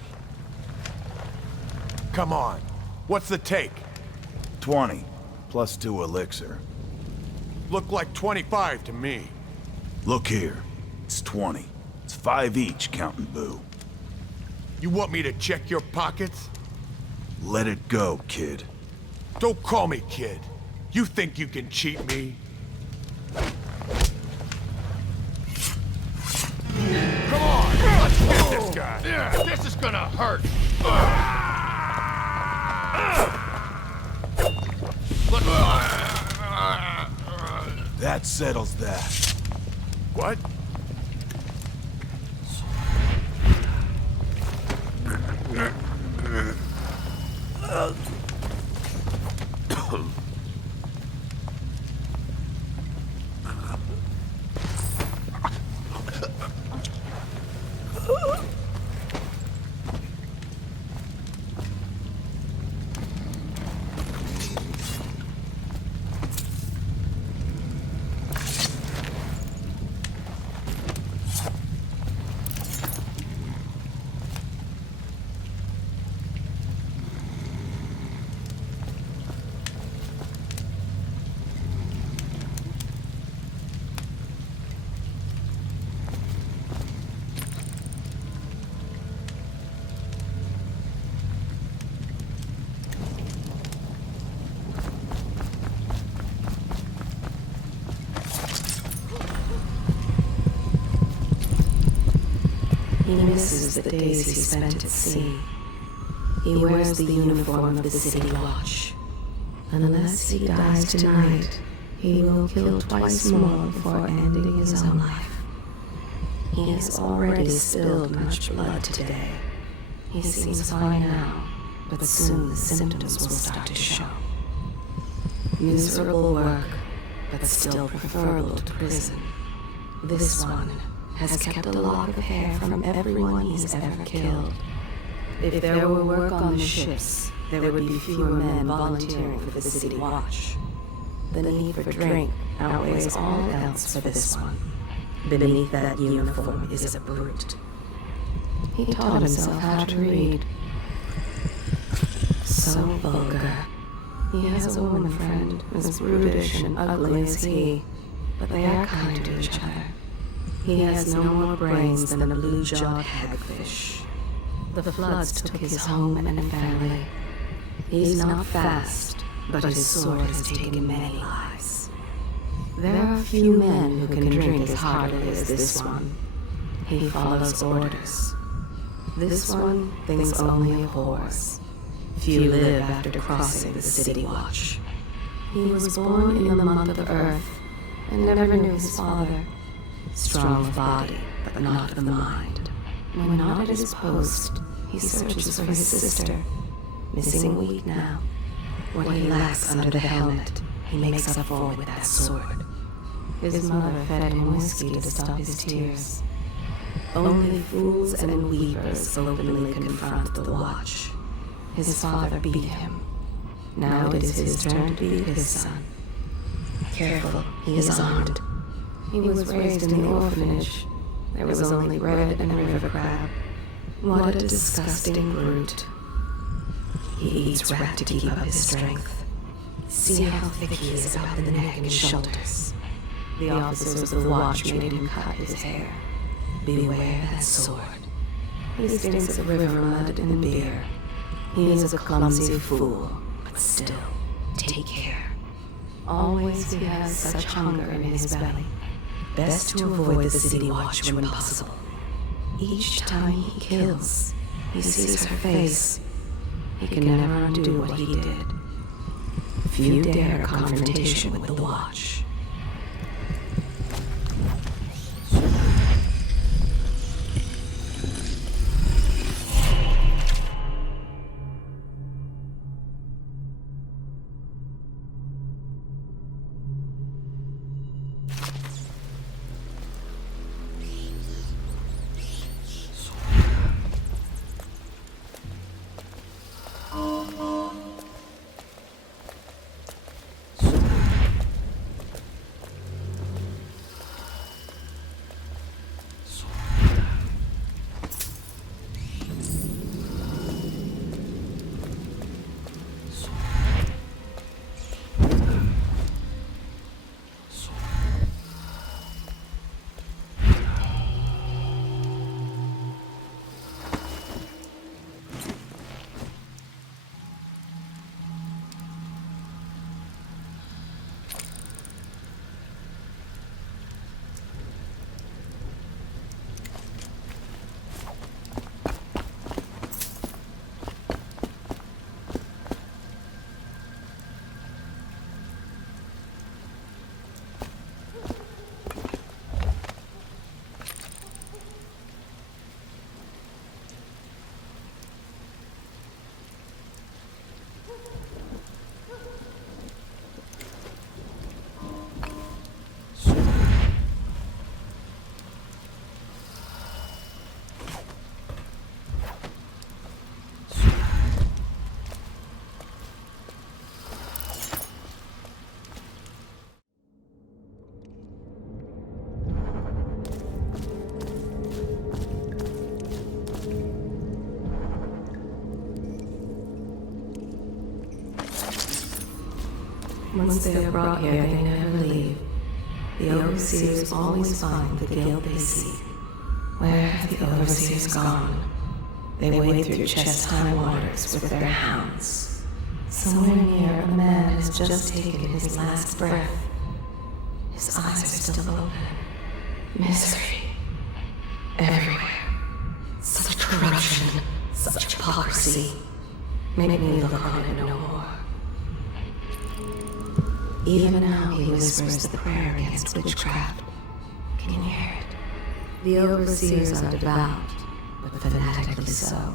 Come on. What's the take? 20, plus 2 elixir. Looked like 25 to me. Look here. It's 20. It's 5 each, counting Boo. You want me to check your pockets? Let it go, kid. Don't call me kid. You think you can cheat me? Come on, let's get this guy. This is gonna hurt. That settles that. What? He misses the days he spent at sea. He wears the uniform of the City Watch. Unless he dies tonight, he will kill twice more before ending his own life. He has already spilled much blood today. He seems fine now, but soon the symptoms will start to show. Miserable work, but still preferable to prison. This one has kept a lock of hair from everyone he's ever killed. If there were work on the ships, there would be fewer men volunteering for the City Watch. The need for drink outweighs all else for this one. Beneath that uniform is a brute. He taught himself how to read. So vulgar. He has a woman friend as brutish and ugly as he, but they are kind to each other. He has no more brains than a blue-jawed hagfish. The floods took his home and family. He's not fast, but his sword has taken many lives. There are few men who can drink as heartily as this one. He follows orders. This one thinks only of whores. Few live after crossing the City Watch. He was born in the month of Earth and never knew his father. Strong of body, but not of the mind. When not at his post, he searches for his sister, missing a week now. What he lacks under the helmet, he makes up for with that sword. His mother fed him whiskey to stop his tears. Only fools and weepers openly confront the Watch. His father beat him. Now it is his turn to beat his son. Careful, he is armed. He was raised in the orphanage. There was only bread and river crab. What a disgusting brute. He eats rat to keep up his strength. See how thick he is about the neck and shoulders. The officers of the Watch made him cut his hair. Beware that sword. He stinks of river mud and beer. He is a clumsy fool, but still, take care. Always he has such hunger in his belly. Best to avoid the City Watch when possible. Each time he kills, he sees her face. He can never undo what he did. Few dare confrontation with the Watch. Once they are brought here, they never leave. The overseers always find the guild they seek. Where have the overseers gone? They wade through chest-high waters with their hounds. Somewhere near, a man has just taken his last breath. His eyes are still open. Misery. Everywhere. Such corruption. Such hypocrisy. Make me look on it no more. Even now he whispers the prayer against witchcraft. Can you hear it? The overseers are devout, but fanatically so.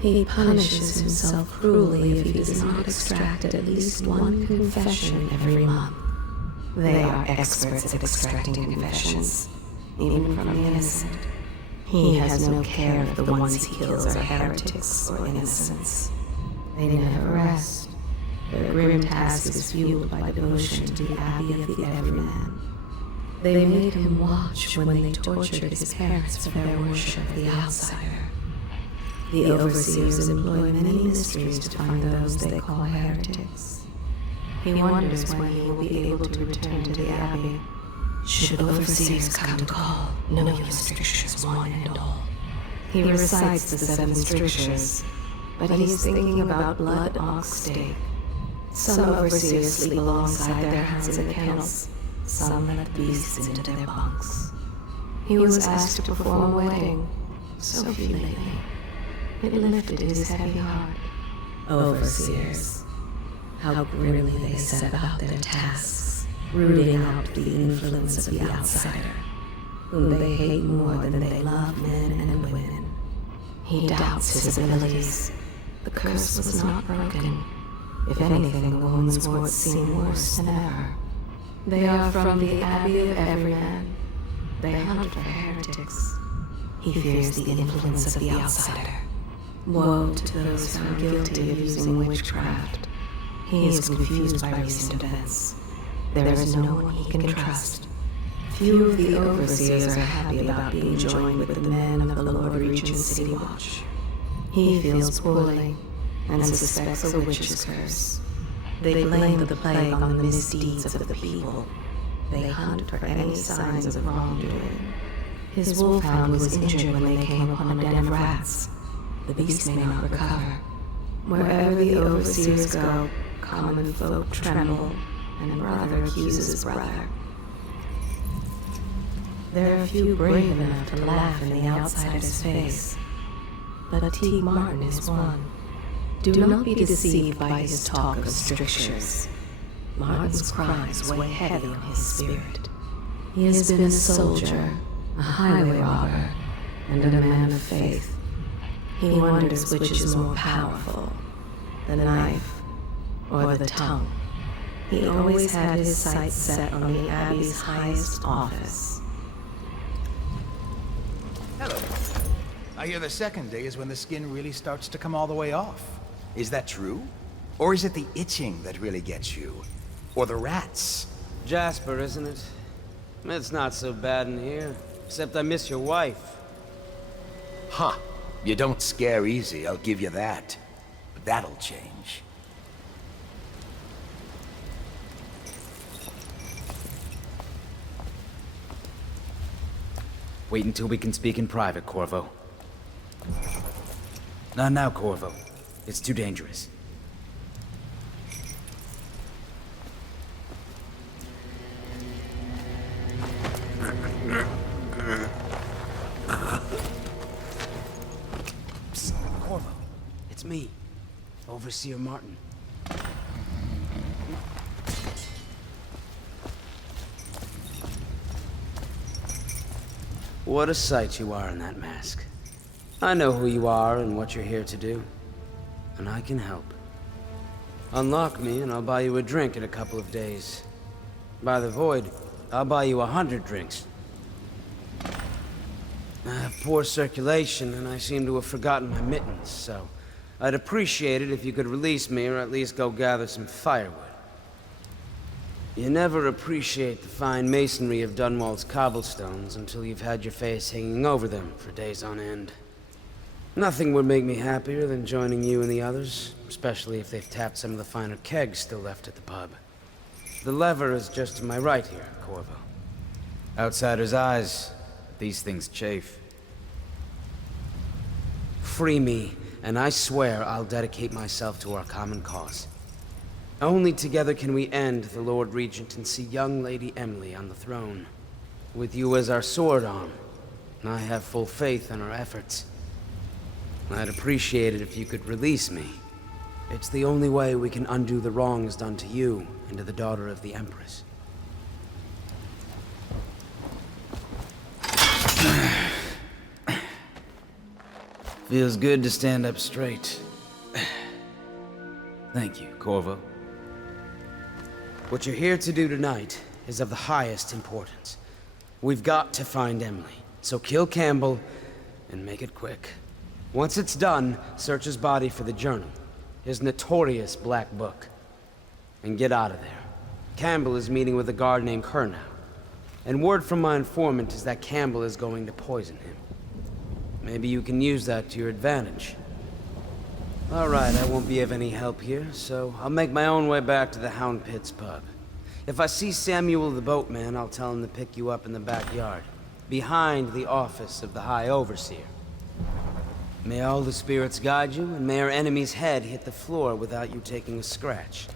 He punishes himself cruelly if he does not extract at least one confession every month. They are experts at extracting confessions, even from the innocent. He has no care if the ones he kills are heretics or innocents. They never rest. Their grim task is fueled by devotion to the Abbey of the Everyman. They made him watch when they tortured his parents for their worship of the outsider. The overseers employ many mysteries to find those they call heretics. He wonders when he will be able to return to the Abbey. Should overseers come to call, know your strictures one and all. He recites the 7 strictures, but he is thinking about blood ox steak. Some overseers sleep alongside their hounds in the kennels. Some let beasts into their bunks. He was asked to perform a wedding, so few lately. It lifted his heavy heart. Overseers. How grimly they set about their tasks, rooting out the influence of the outsider, whom they hate more than they love men and women. He doubts his abilities. The curse was not broken. If anything, the woman's words seem worse than ever. They are from the Abbey of Everyman. They hunt for heretics. He fears the influence of the outsider. Woe to those found guilty of using witchcraft. He is confused by recent events. There is no one he can trust. Few of the overseers are happy about being joined with the men of the Lord Regent's City Watch. He feels poorly and suspects a witch's curse. They blame the plague on the misdeeds of the people. They hunt for any signs of wrongdoing. His wolfhound was injured when they came upon a den of rats. The beast may not recover. Wherever the overseers go, common folk tremble, and brother accuses brother. There are few brave enough to laugh in the outsider's face, but Teague Martin is one. Do not be deceived by his talk of strictures. Martin's crimes weigh heavy on his spirit. He has been a soldier, a highway robber, and a man of faith. He wonders which is more powerful, the knife or the tongue. He always had his sights set on the Abbey's highest office. Hello. I hear the second day is when the skin really starts to come all the way off. Is that true? Or is it the itching that really gets you? Or the rats? Jasper, isn't it? It's not so bad in here. Except I miss your wife. Huh. You don't scare easy, I'll give you that. But that'll change. Wait until we can speak in private, Corvo. Not now, Corvo. It's too dangerous. Psst, Corvo. It's me, Overseer Martin. What a sight you are in that mask. I know who you are and what you're here to do. And I can help. Unlock me and I'll buy you a drink in a couple of days. By the void, I'll buy you 100 drinks. I have poor circulation and I seem to have forgotten my mittens, so I'd appreciate it if you could release me or at least go gather some firewood. You never appreciate the fine masonry of Dunwall's cobblestones until you've had your face hanging over them for days on end. Nothing would make me happier than joining you and the others, especially if they've tapped some of the finer kegs still left at the pub. The lever is just to my right here, Corvo. Outsider's eyes, these things chafe. Free me, and I swear I'll dedicate myself to our common cause. Only together can we end the Lord Regent and see young Lady Emily on the throne. With you as our sword arm, I have full faith in our efforts. I'd appreciate it if you could release me. It's the only way we can undo the wrongs done to you and to the daughter of the Empress. Feels good to stand up straight. Thank you, Corvo. What you're here to do tonight is of the highest importance. We've got to find Emily, so kill Campbell and make it quick. Once it's done, search his body for the journal, his notorious black book, and get out of there. Campbell is meeting with a guard named Kernow, and word from my informant is that Campbell is going to poison him. Maybe you can use that to your advantage. All right, I won't be of any help here, so I'll make my own way back to the Hound Pits pub. If I see Samuel the boatman, I'll tell him to pick you up in the backyard, behind the office of the High Overseer. May all the spirits guide you, and may our enemy's head hit the floor without you taking a scratch.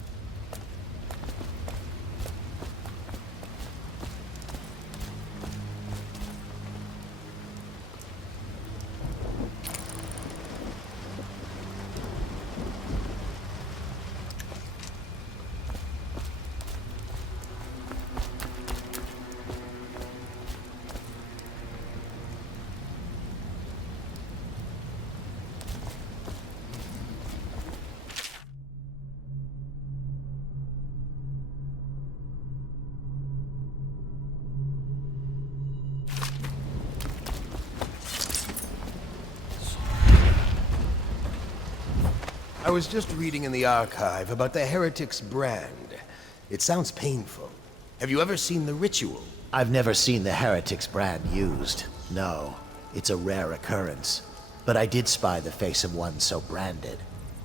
I was just reading in the archive about the heretic's brand. It sounds painful. Have you ever seen the ritual? I've never seen the heretic's brand used. No, it's a rare occurrence. But I did spy the face of one so branded.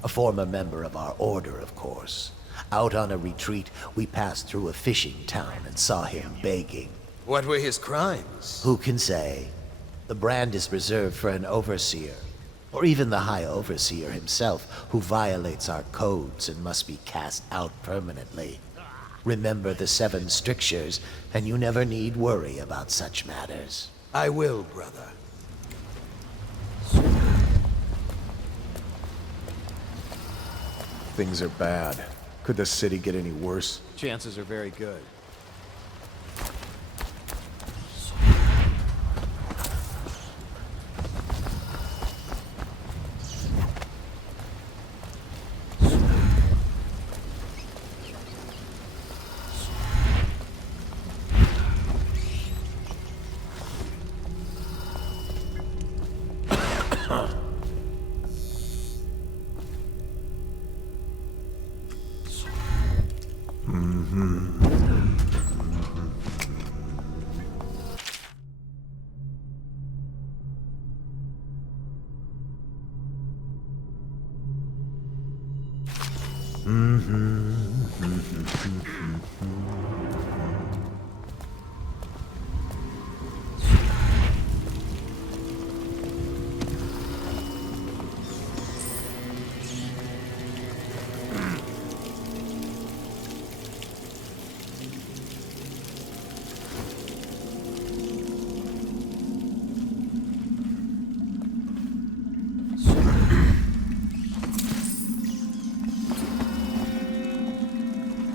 A former member of our order, of course. Out on a retreat, we passed through a fishing town and saw him begging. What were his crimes? Who can say? The brand is reserved for an overseer. Or even the High Overseer himself, who violates our codes and must be cast out permanently. Remember the 7 strictures, and you never need worry about such matters. I will, brother. Things are bad. Could the city get any worse? Chances are very good.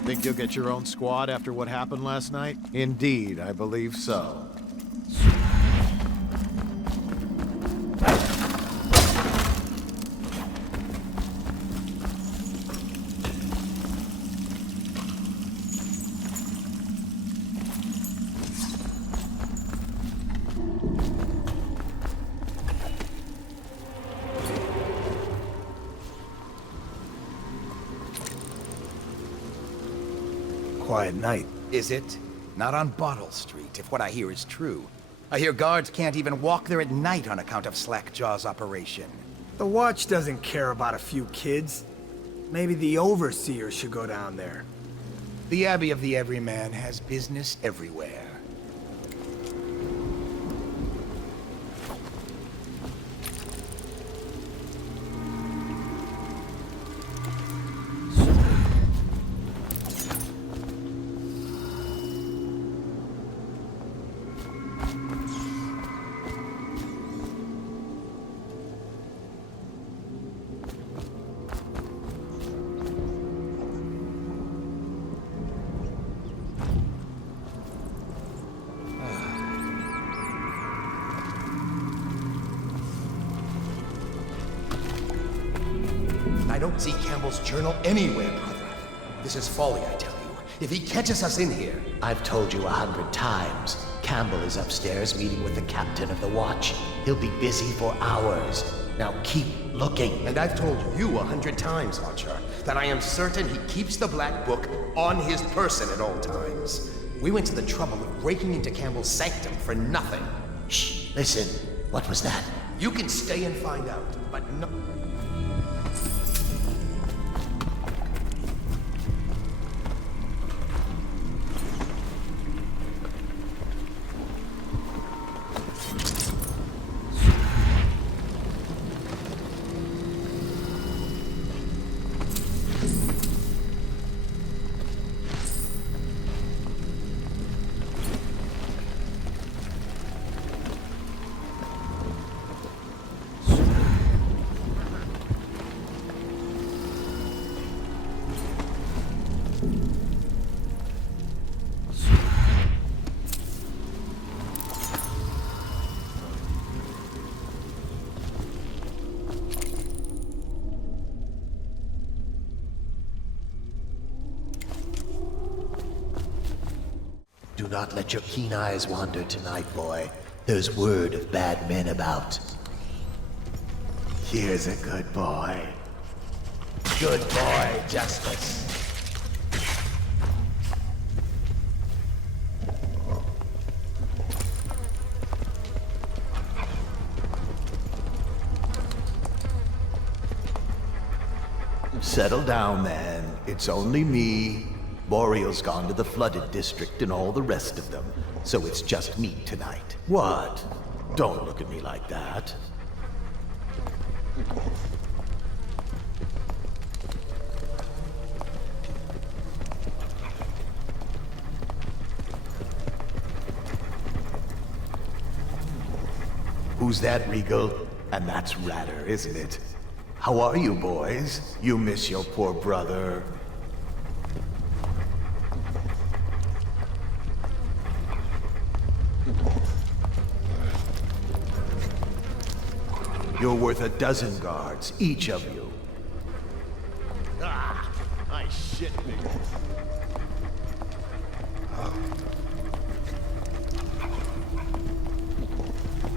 Think you'll get your own squad after what happened last night? Indeed, I believe so. Quiet night. Is it? Not on Bottl-strit, if what I hear is true. I hear guards can't even walk there at night on account of Slackjaw's operation. The Watch doesn't care about a few kids. Maybe the Overseer should go down there. The Abbey of the Everyman has business everywhere. I don't see Campbell's journal anywhere, brother. This is folly, I tell you. If he catches us in here... I've told you 100 times. Campbell is upstairs meeting with the captain of the watch. He'll be busy for hours. Now keep looking. And I've told you 100 times, Archer, that I am certain he keeps the Black Book on his person at all times. We went to the trouble of breaking into Campbell's sanctum for nothing. Shh, listen. What was that? You can stay and find out, but no... Do not let your keen eyes wander tonight, boy. There's word of bad men about. Here's a good boy. Good boy, Justice. Settle down, man. It's only me. Boreal's gone to the flooded district and all the rest of them, so it's just me tonight. What? Don't look at me like that. Who's that, Regal? And that's Ratter, isn't it? How are you, boys? You miss your poor brother? You're worth a dozen guards, each of you. Ah, I shit me.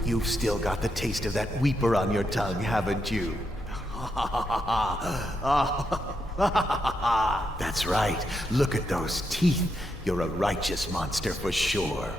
You've still got the taste of that weeper on your tongue, haven't you? That's right. Look at those teeth. You're a righteous monster for sure.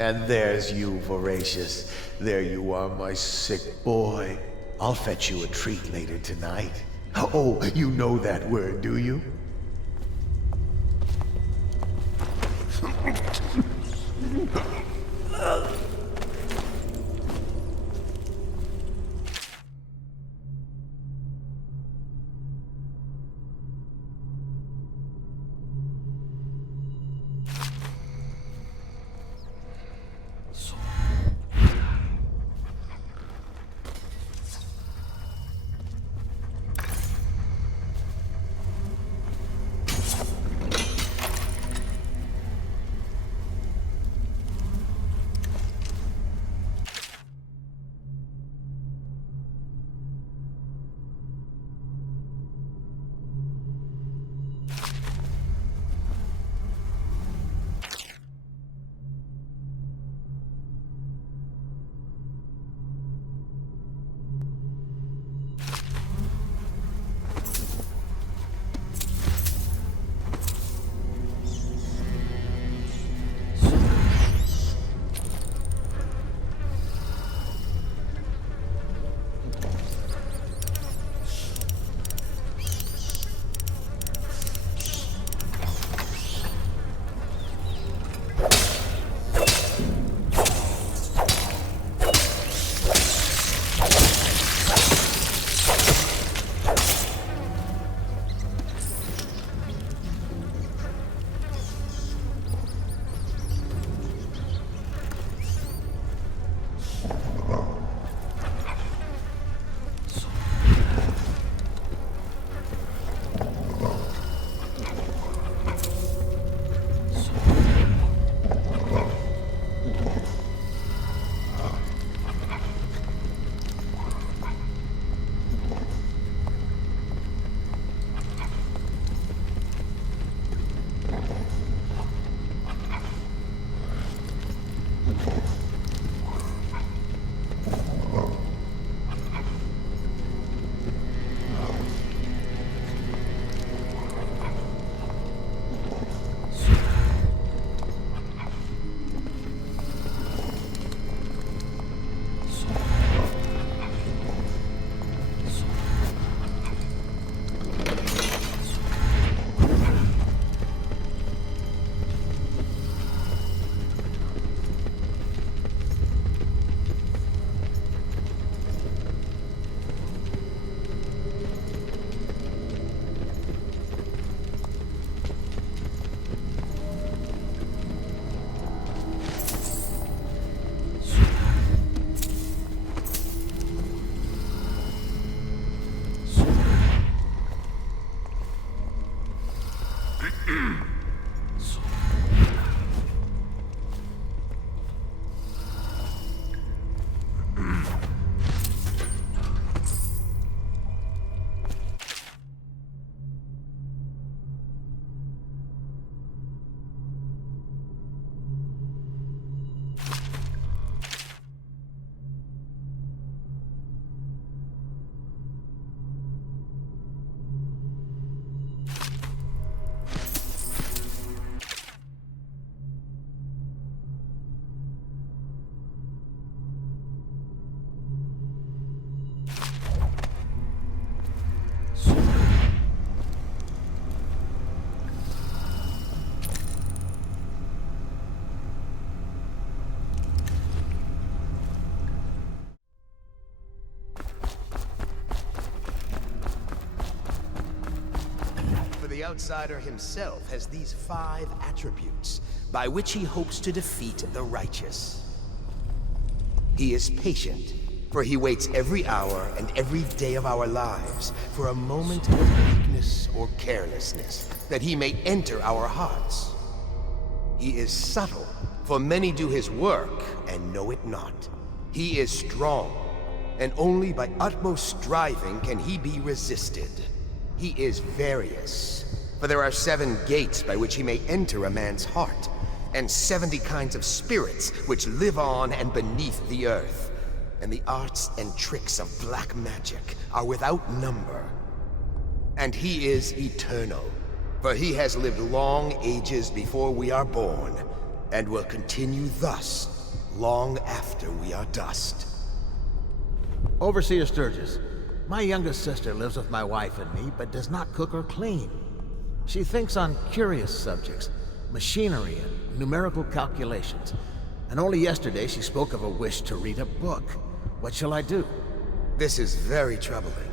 And there's you, Voracious. There you are, my sick boy. I'll fetch you a treat later tonight. Oh, you know that word, do you? the outsider himself has these 5 attributes by which he hopes to defeat the righteous. He is patient, for he waits every hour and every day of our lives for a moment of weakness or carelessness, that he may enter our hearts. He is subtle, for many do his work and know it not. He is strong, and only by utmost striving can he be resisted. He is various, for there are 7 gates by which he may enter a man's heart, and 70 kinds of spirits which live on and beneath the earth. And the arts and tricks of black magic are without number. And he is eternal, for he has lived long ages before we are born, and will continue thus long after we are dust. Overseer Sturgis, my youngest sister lives with my wife and me, but does not cook or clean. She thinks on curious subjects, machinery and numerical calculations. And only yesterday she spoke of a wish to read a book. What shall I do? This is very troubling,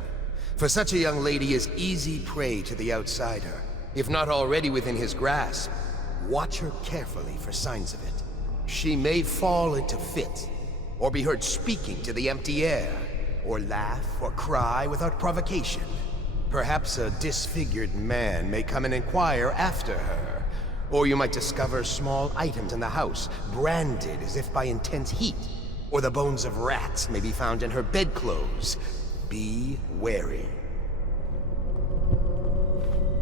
for such a young lady is easy prey to the outsider. If not already within his grasp, watch her carefully for signs of it. She may fall into fits, or be heard speaking to the empty air, or laugh or cry without provocation. Perhaps a disfigured man may come and inquire after her, or you might discover small items in the house, branded as if by intense heat, or the bones of rats may be found in her bedclothes. Be wary.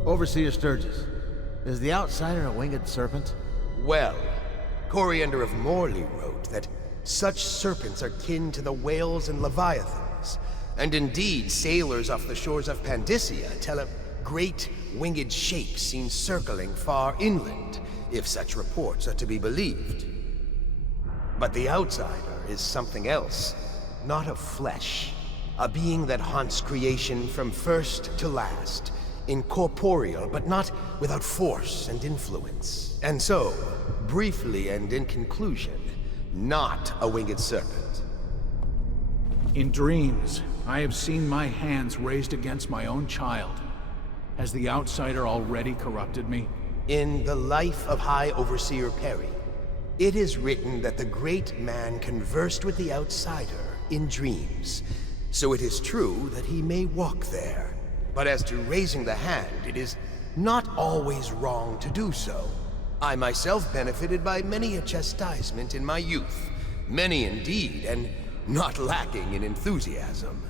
Overseer Sturgis, is the outsider a winged serpent? Well, Coriander of Morley wrote that such serpents are kin to the whales and leviathans, and indeed sailors off the shores of Pandysia tell of great winged shapes seen circling far inland, if such reports are to be believed. But the outsider is something else, not of flesh, a being that haunts creation from first to last, incorporeal but not without force and influence. And so, briefly and in conclusion, not a winged serpent. In dreams, I have seen my hands raised against my own child. Has the outsider already corrupted me? In the life of High Overseer Perry, it is written that the great man conversed with the outsider in dreams. So it is true that he may walk there. But as to raising the hand, it is not always wrong to do so. I myself benefited by many a chastisement in my youth. Many indeed, and not lacking in enthusiasm.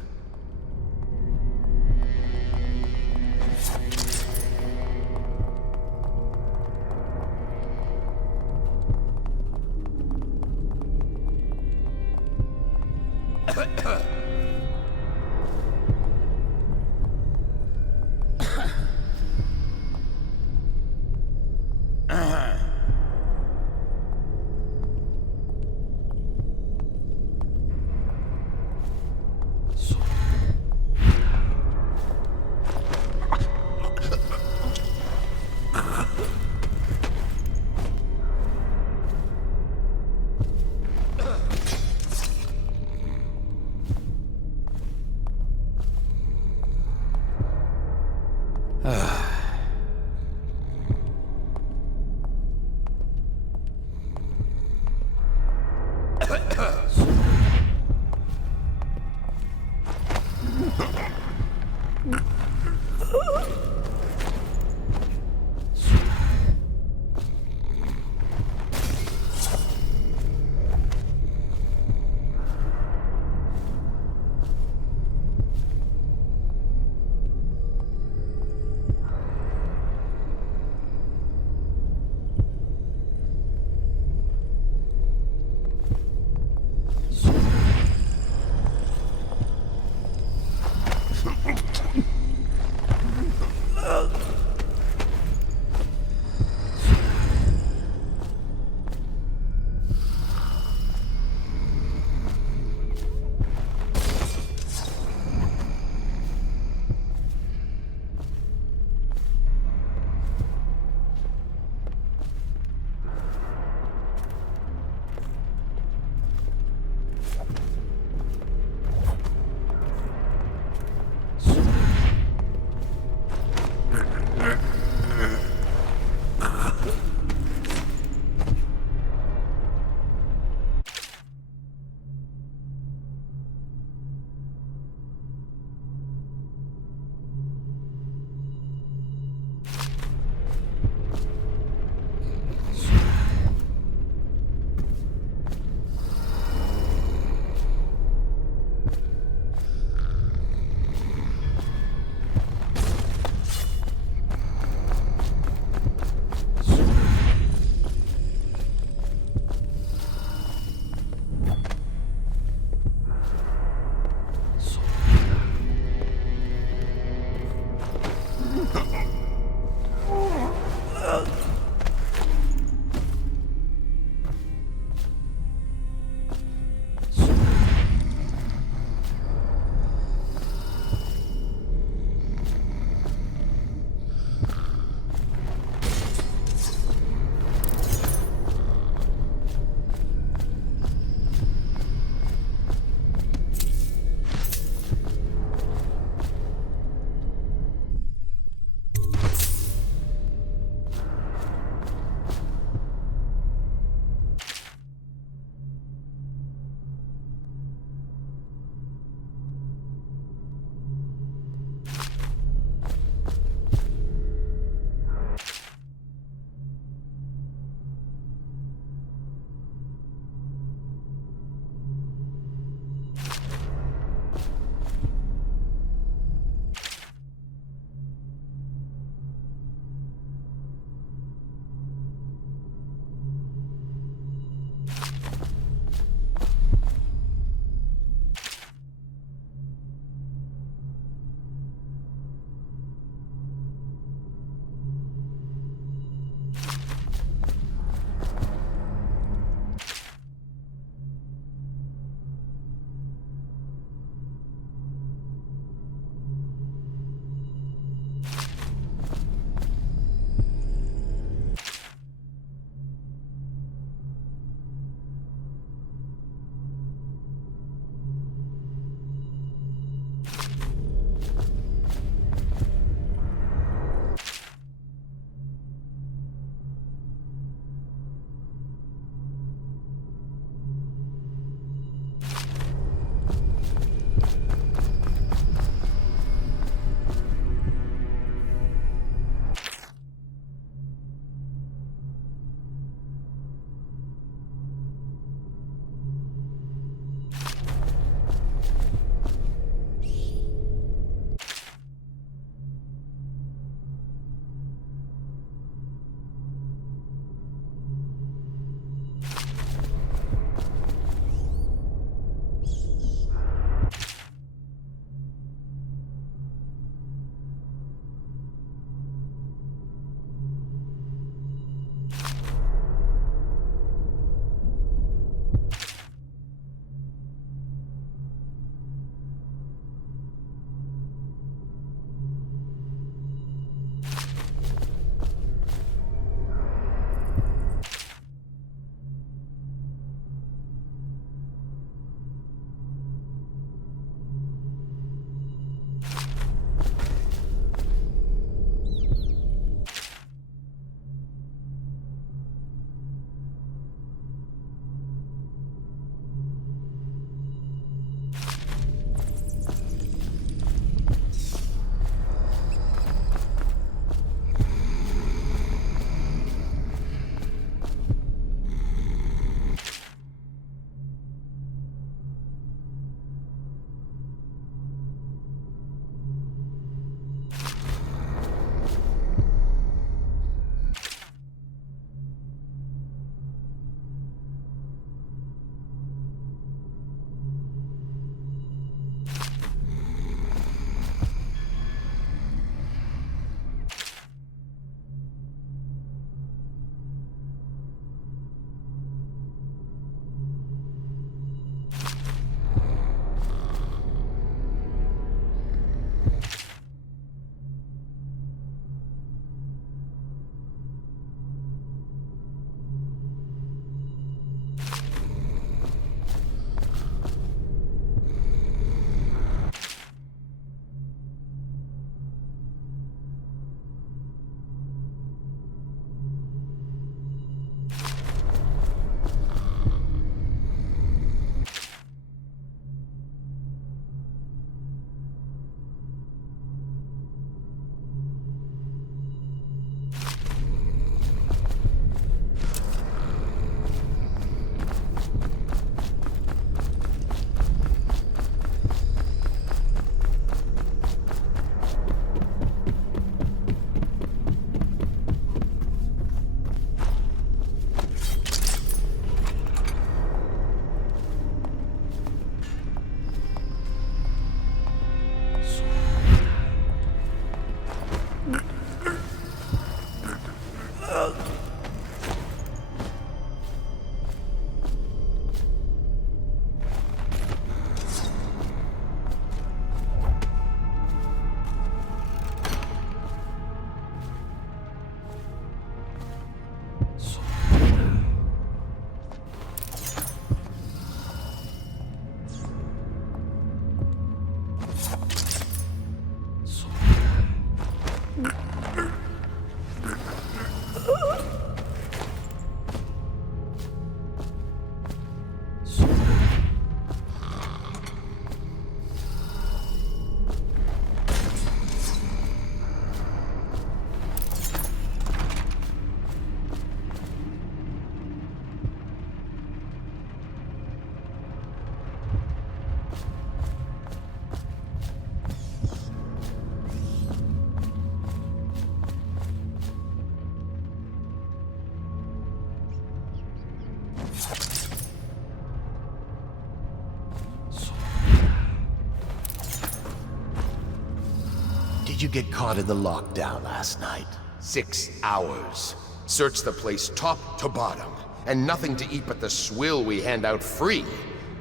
Did you get caught in the lockdown last night? 6 hours. Searched the place top to bottom, and nothing to eat but the swill we hand out free.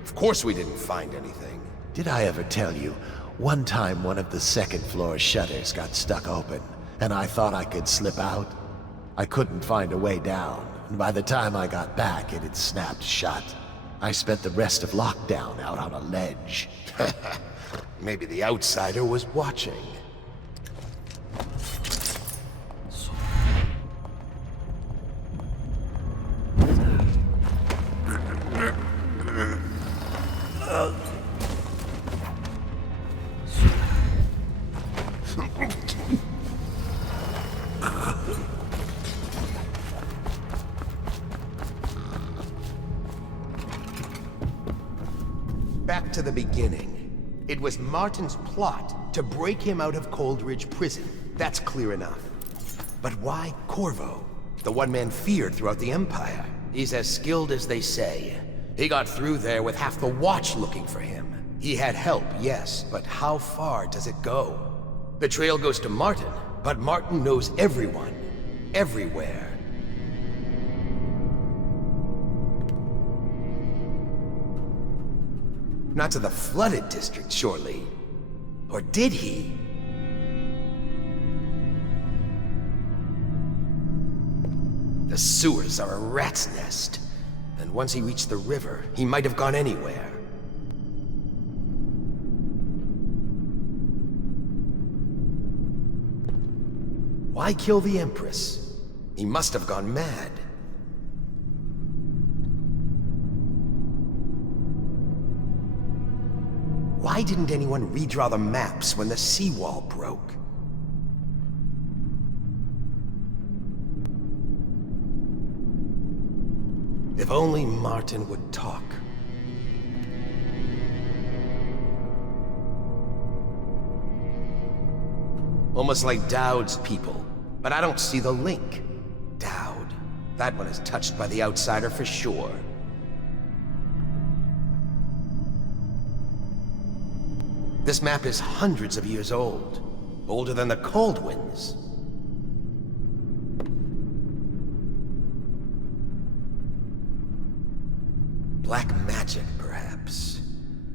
Of course we didn't find anything. Did I ever tell you, one time one of the second floor shutters got stuck open, and I thought I could slip out? I couldn't find a way down, and by the time I got back, it had snapped shut. I spent the rest of lockdown out on a ledge. Maybe the outsider was watching. Back to the beginning. It was Martin's plot to break him out of Coldridge Prison. That's clear enough. But why Corvo? The one man feared throughout the Empire. He's as skilled as they say. He got through there with half the watch looking for him. He had help, yes, but how far does it go? The trail goes to Martin, but Martin knows everyone. Everywhere. Not to the flooded district, surely. Or did he? The sewers are a rat's nest. And once he reached the river, he might have gone anywhere. Why kill the Empress? He must have gone mad. Why didn't anyone redraw the maps when the seawall broke? If only Martin would talk. Almost like Dowd's people, but I don't see the link. Dowd. That one is touched by the outsider for sure. This map is hundreds of years old. Older than the Cold Winds. Black magic, perhaps.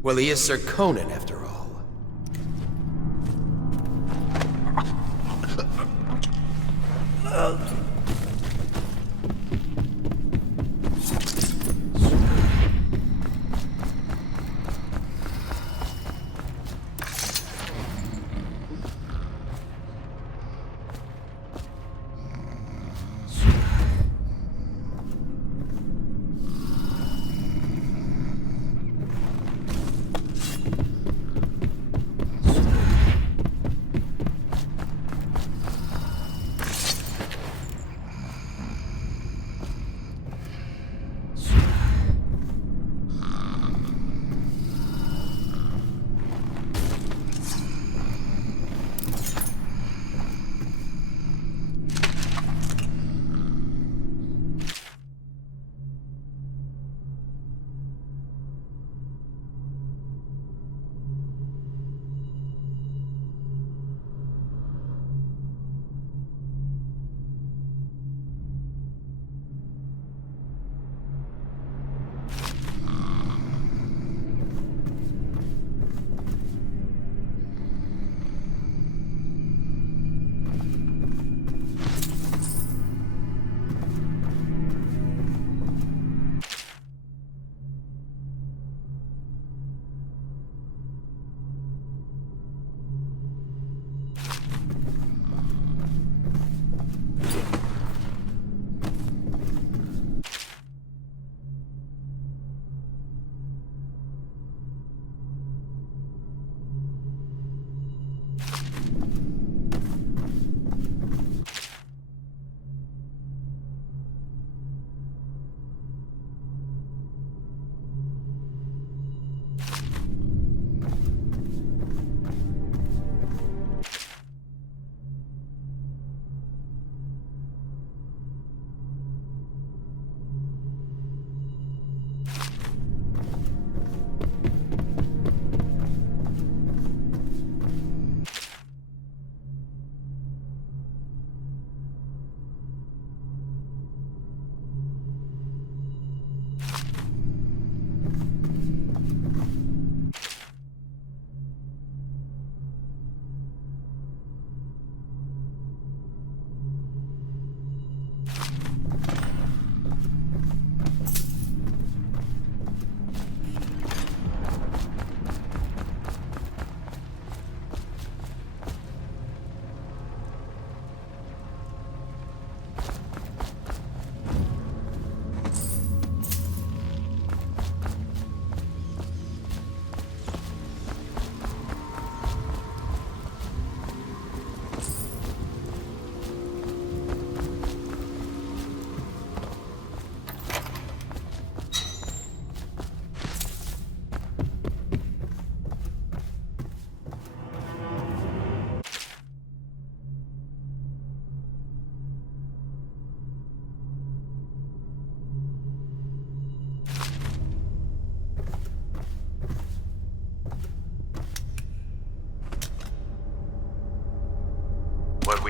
Well, he is Sir Conan, after all.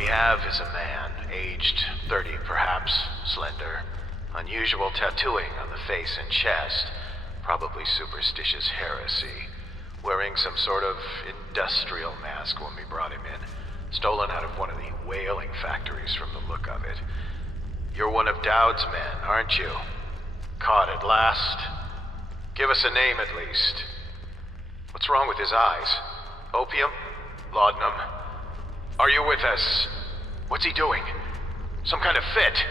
we have is a man, aged 30 perhaps, slender. Unusual tattooing on the face and chest, probably superstitious heresy. Wearing some sort of industrial mask when we brought him in. Stolen out of one of the whaling factories from the look of it. You're one of Dowd's men, aren't you? Caught at last? Give us a name at least. What's wrong with his eyes? Opium? Laudanum? Are you with us? What's he doing? Some kind of fit?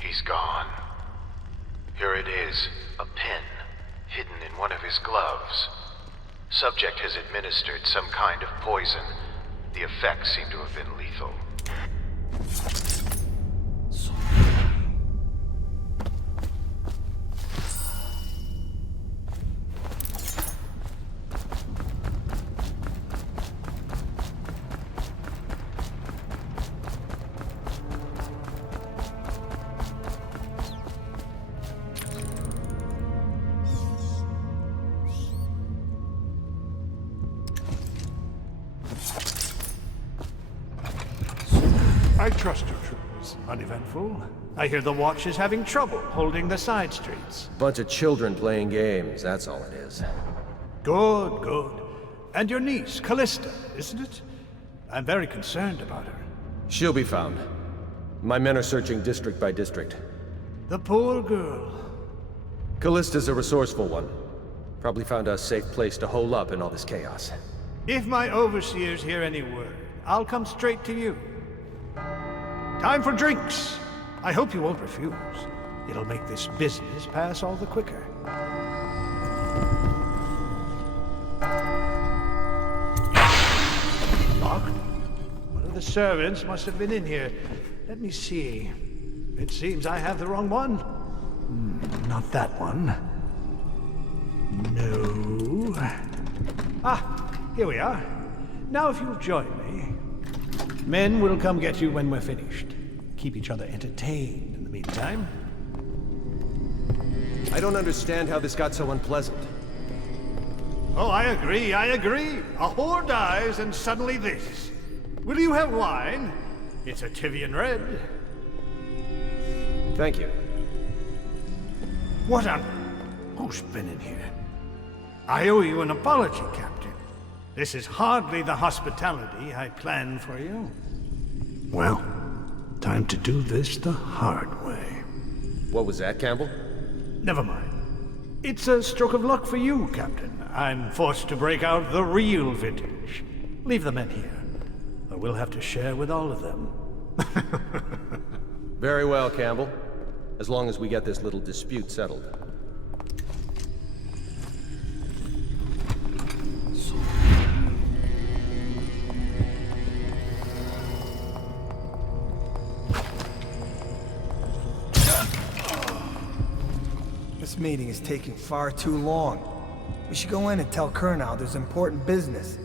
He's gone. Here it is, a pin, hidden in one of his gloves. Subject has administered some kind of poison. The effects seem to have been lethal. I trust your trip was uneventful. I hear the watch is having trouble holding the side streets. Bunch of children playing games, that's all it is. Good, good. And your niece, Callista, isn't it? I'm very concerned about her. She'll be found. My men are searching district by district. The poor girl. Callista's a resourceful one. Probably found a safe place to hole up in all this chaos. If my overseers hear any word, I'll come straight to you. Time for drinks. I hope you won't refuse. It'll make this business pass all the quicker. Locked? One of the servants must have been in here. Let me see. It seems I have the wrong one. Not that one. No. Ah, here we are. Now if you'll join me. Men will come get you when we're finished. Keep each other entertained in the meantime. I don't understand how this got so unpleasant. Oh, I agree. A whore dies and suddenly this. Will you have wine? It's a Tivian red. Thank you. What on... Who's been in here? I owe you an apology, Captain. This is hardly the hospitality I planned for you. Well, time to do this the hard way. What was that, Campbell? Never mind. It's a stroke of luck for you, Captain. I'm forced to break out the real vintage. Leave the men here, or we'll have to share with all of them. Very well, Campbell. As long as we get this little dispute settled. This meeting is taking far too long. We should go in and tell Kurnow there's important business.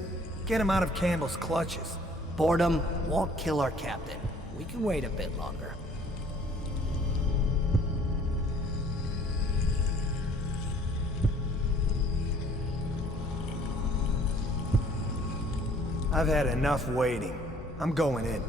Get him out of Campbell's clutches. Boredom won't kill our captain. We can wait a bit longer. I've had enough waiting. I'm going in.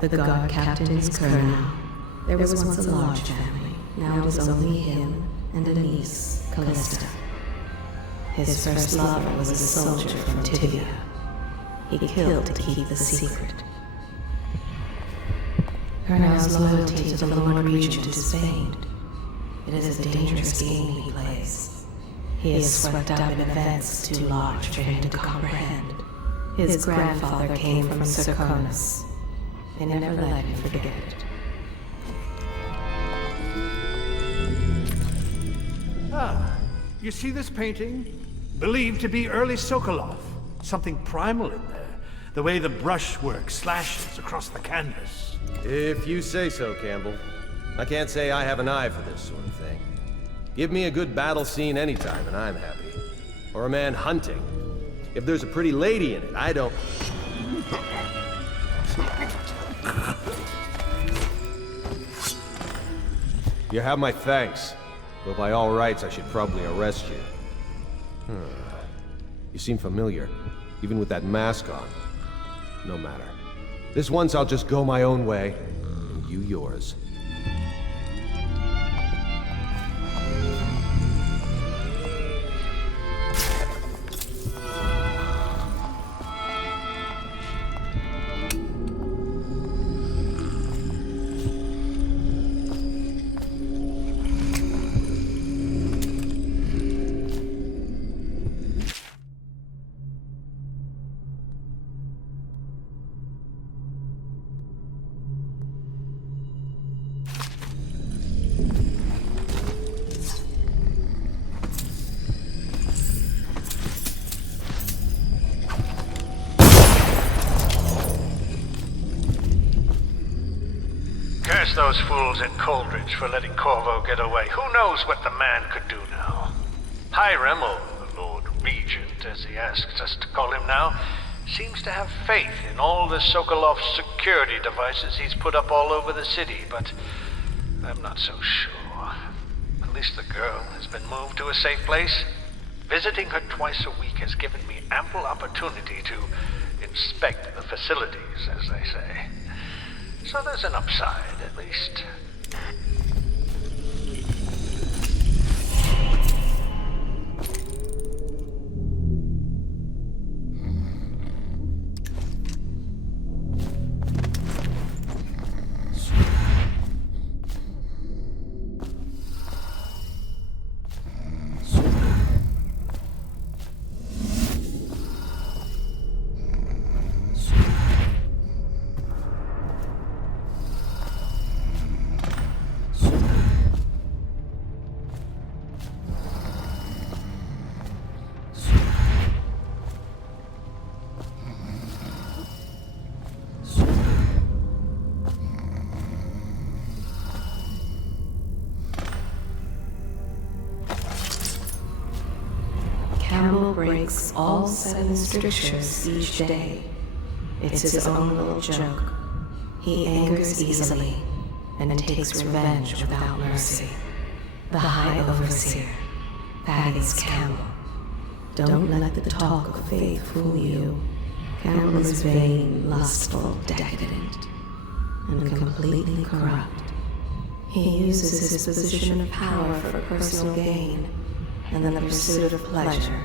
The guard captain is Colonel. There was once a large family. Now it is only him and a niece, Callista. His first lover was a soldier from Tivia. He killed to keep the secret. Colonel's loyalty to the Lord Regent is famed. It is a dangerous game he plays. He is swept up in events too large for him to comprehend. His grandfather came from Circonus. They never let him forget it. Ah, you see this painting? Believed to be early Sokolov. Something primal in there. The way the brushwork slashes across the canvas. If you say so, Campbell. I can't say I have an eye for this sort of thing. Give me a good battle scene anytime and I'm happy. Or a man hunting. If there's a pretty lady in it, I don't... You have my thanks. Though by all rights, I should probably arrest you. You seem familiar, even with that mask on. No matter. This once I'll just go my own way, and you yours. Those fools at Coldridge for letting Corvo get away. Who knows what the man could do now? Hiram, or the Lord Regent, as he asks us to call him now, seems to have faith in all the Sokolov security devices he's put up all over the city, but I'm not so sure. At least the girl has been moved to a safe place. Visiting her twice a week has given me ample opportunity to inspect the facilities, as they say. So there's an upside, at least. Campbell breaks all 7 strictures each day. It's his own little joke. He angers easily and takes revenge without mercy. The High Overseer, Thaddeus Campbell. Don't let the talk of faith fool you. Campbell is vain, lustful, decadent, and completely corrupt. He uses his position of power for personal gain and the pursuit of pleasure.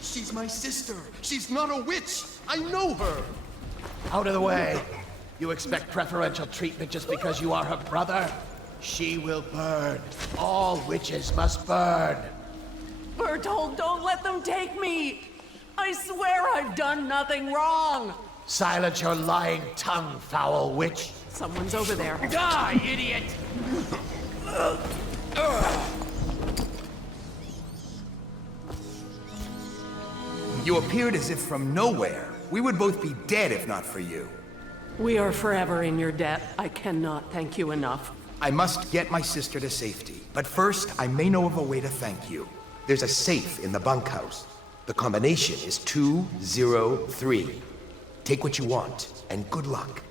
She's my sister. She's not a witch. I know her. Out of the way. You expect preferential treatment just because you are her brother? She will burn. All witches must burn. Bertold, don't let them take me! I swear I've done nothing wrong! Silence your lying tongue, foul witch. Someone's over there. Die, idiot! You appeared as if from nowhere. We would both be dead if not for you. We are forever in your debt. I cannot thank you enough. I must get my sister to safety. But first, I may know of a way to thank you. There's a safe in the bunkhouse. The combination is 203. Take what you want, and good luck.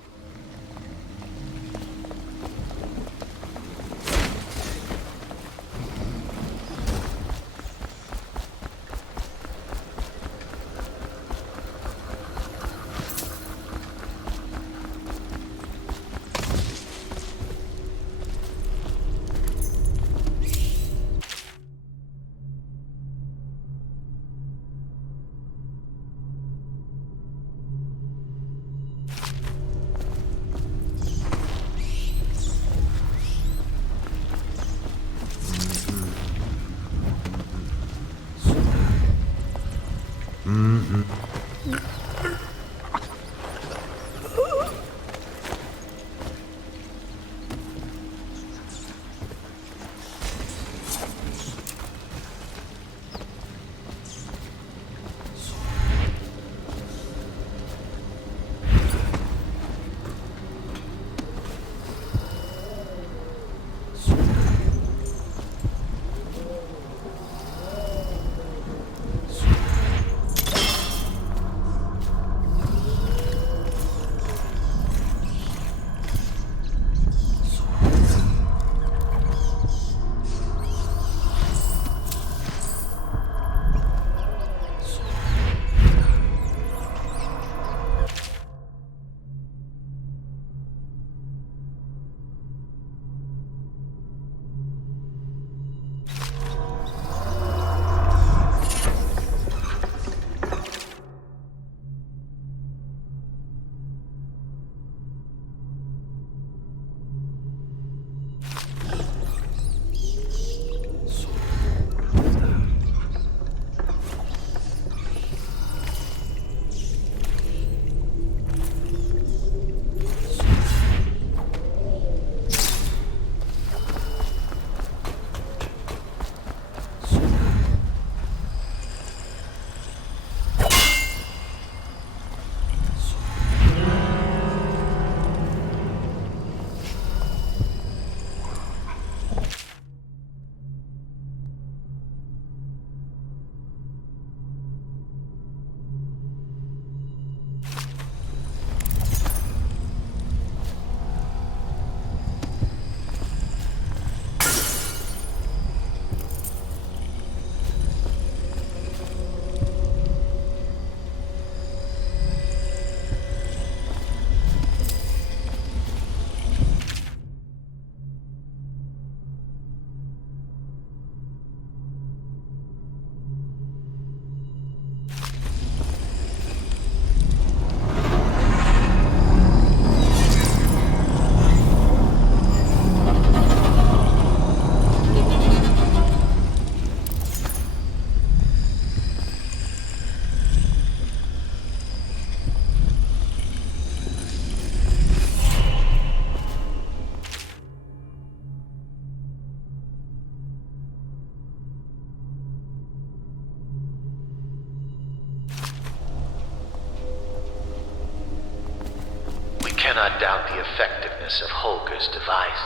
Cannot doubt the effectiveness of Holger's device,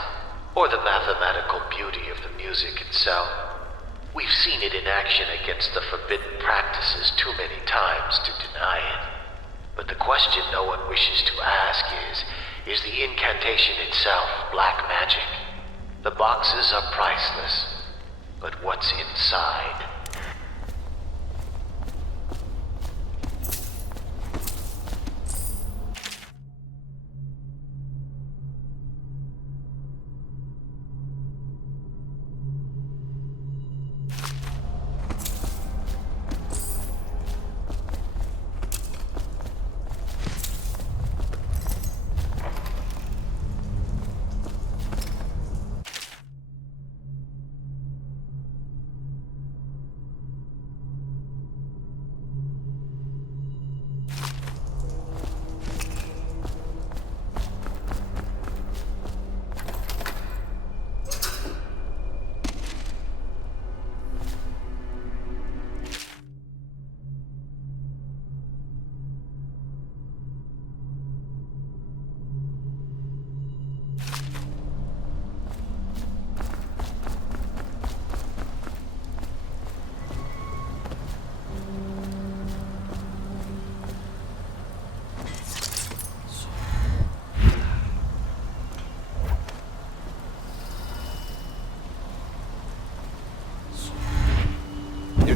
or the mathematical beauty of the music itself. We've seen it in action against the forbidden practices too many times to deny it. But the question no one wishes to ask is the incantation itself black magic? The boxes are priceless, but what's inside?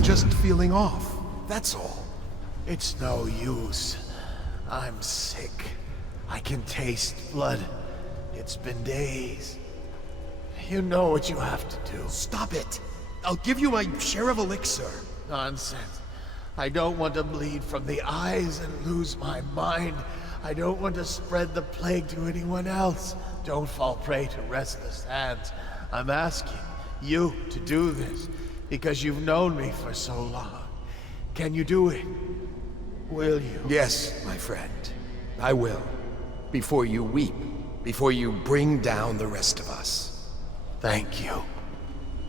just feeling off. That's all. It's no use. I'm sick. I can taste blood. It's been days. You know what you have to do. Stop it! I'll give you my share of elixir. Nonsense. I don't want to bleed from the eyes and lose my mind. I don't want to spread the plague to anyone else. Don't fall prey to restless hands. I'm asking you to do this because you've known me for so long. Can you do it? Will you? Yes, my friend. I will. Before you weep. Before you bring down the rest of us. Thank you.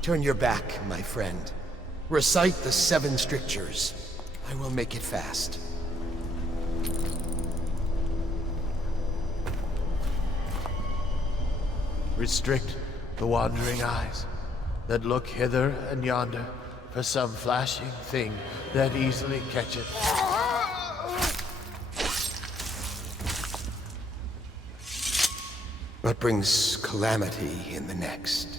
Turn your back, my friend. Recite the 7 strictures. I will make it fast. Restrict the wandering eyes that look hither and yonder for some flashing thing that easily catcheth. But brings calamity in the next.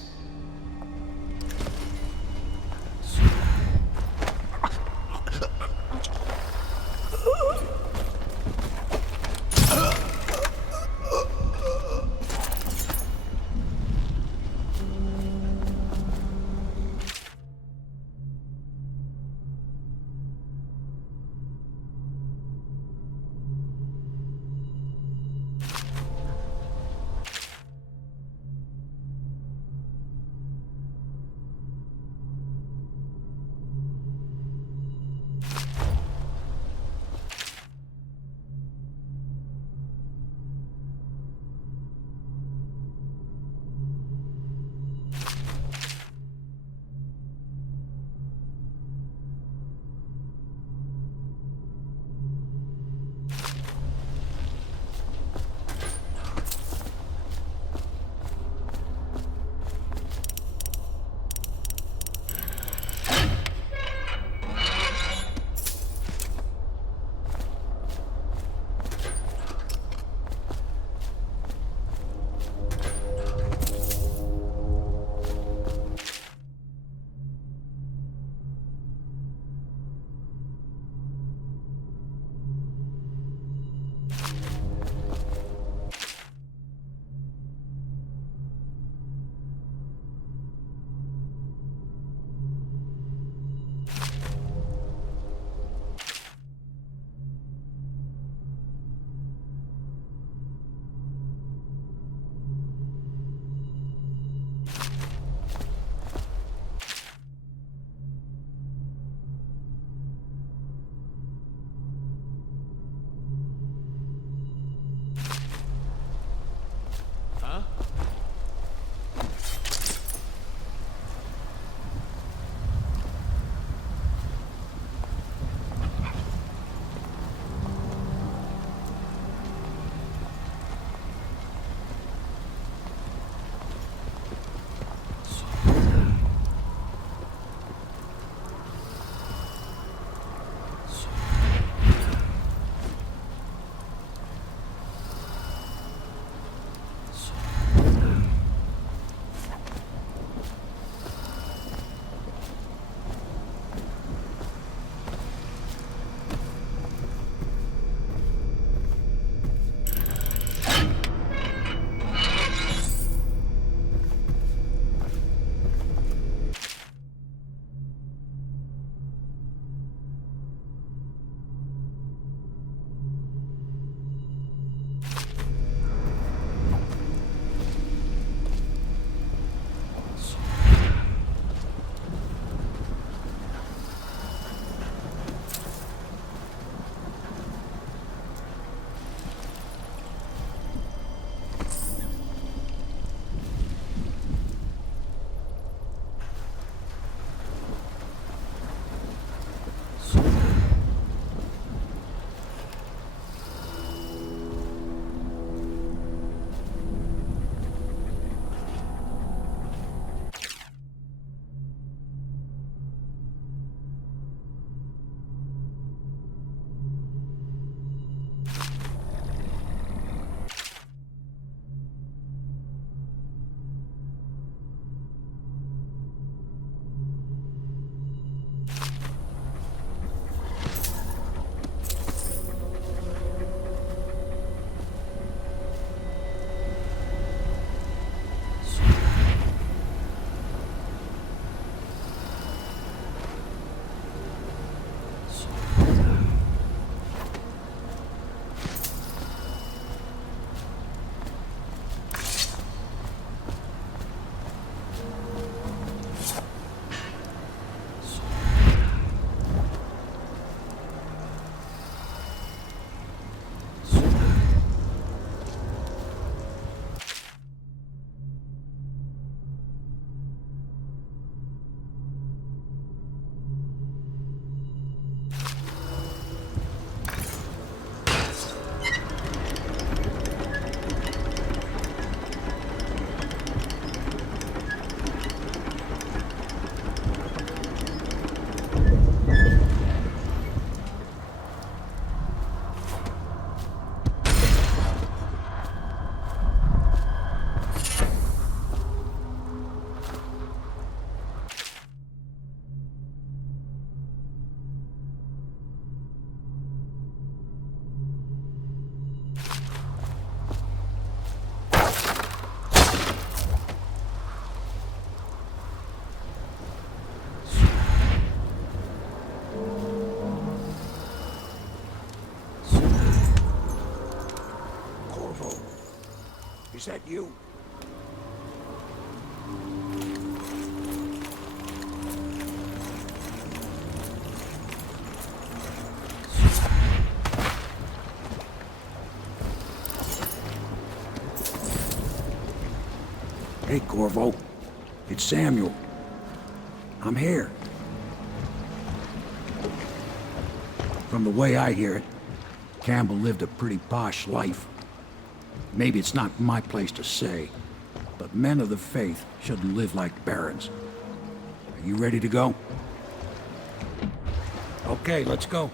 Is that you? Hey, Corvo. It's Samuel. I'm here. From the way I hear it, Campbell lived a pretty posh life. Maybe it's not my place to say, but men of the faith shouldn't live like barons. Are you ready to go? Okay, let's go.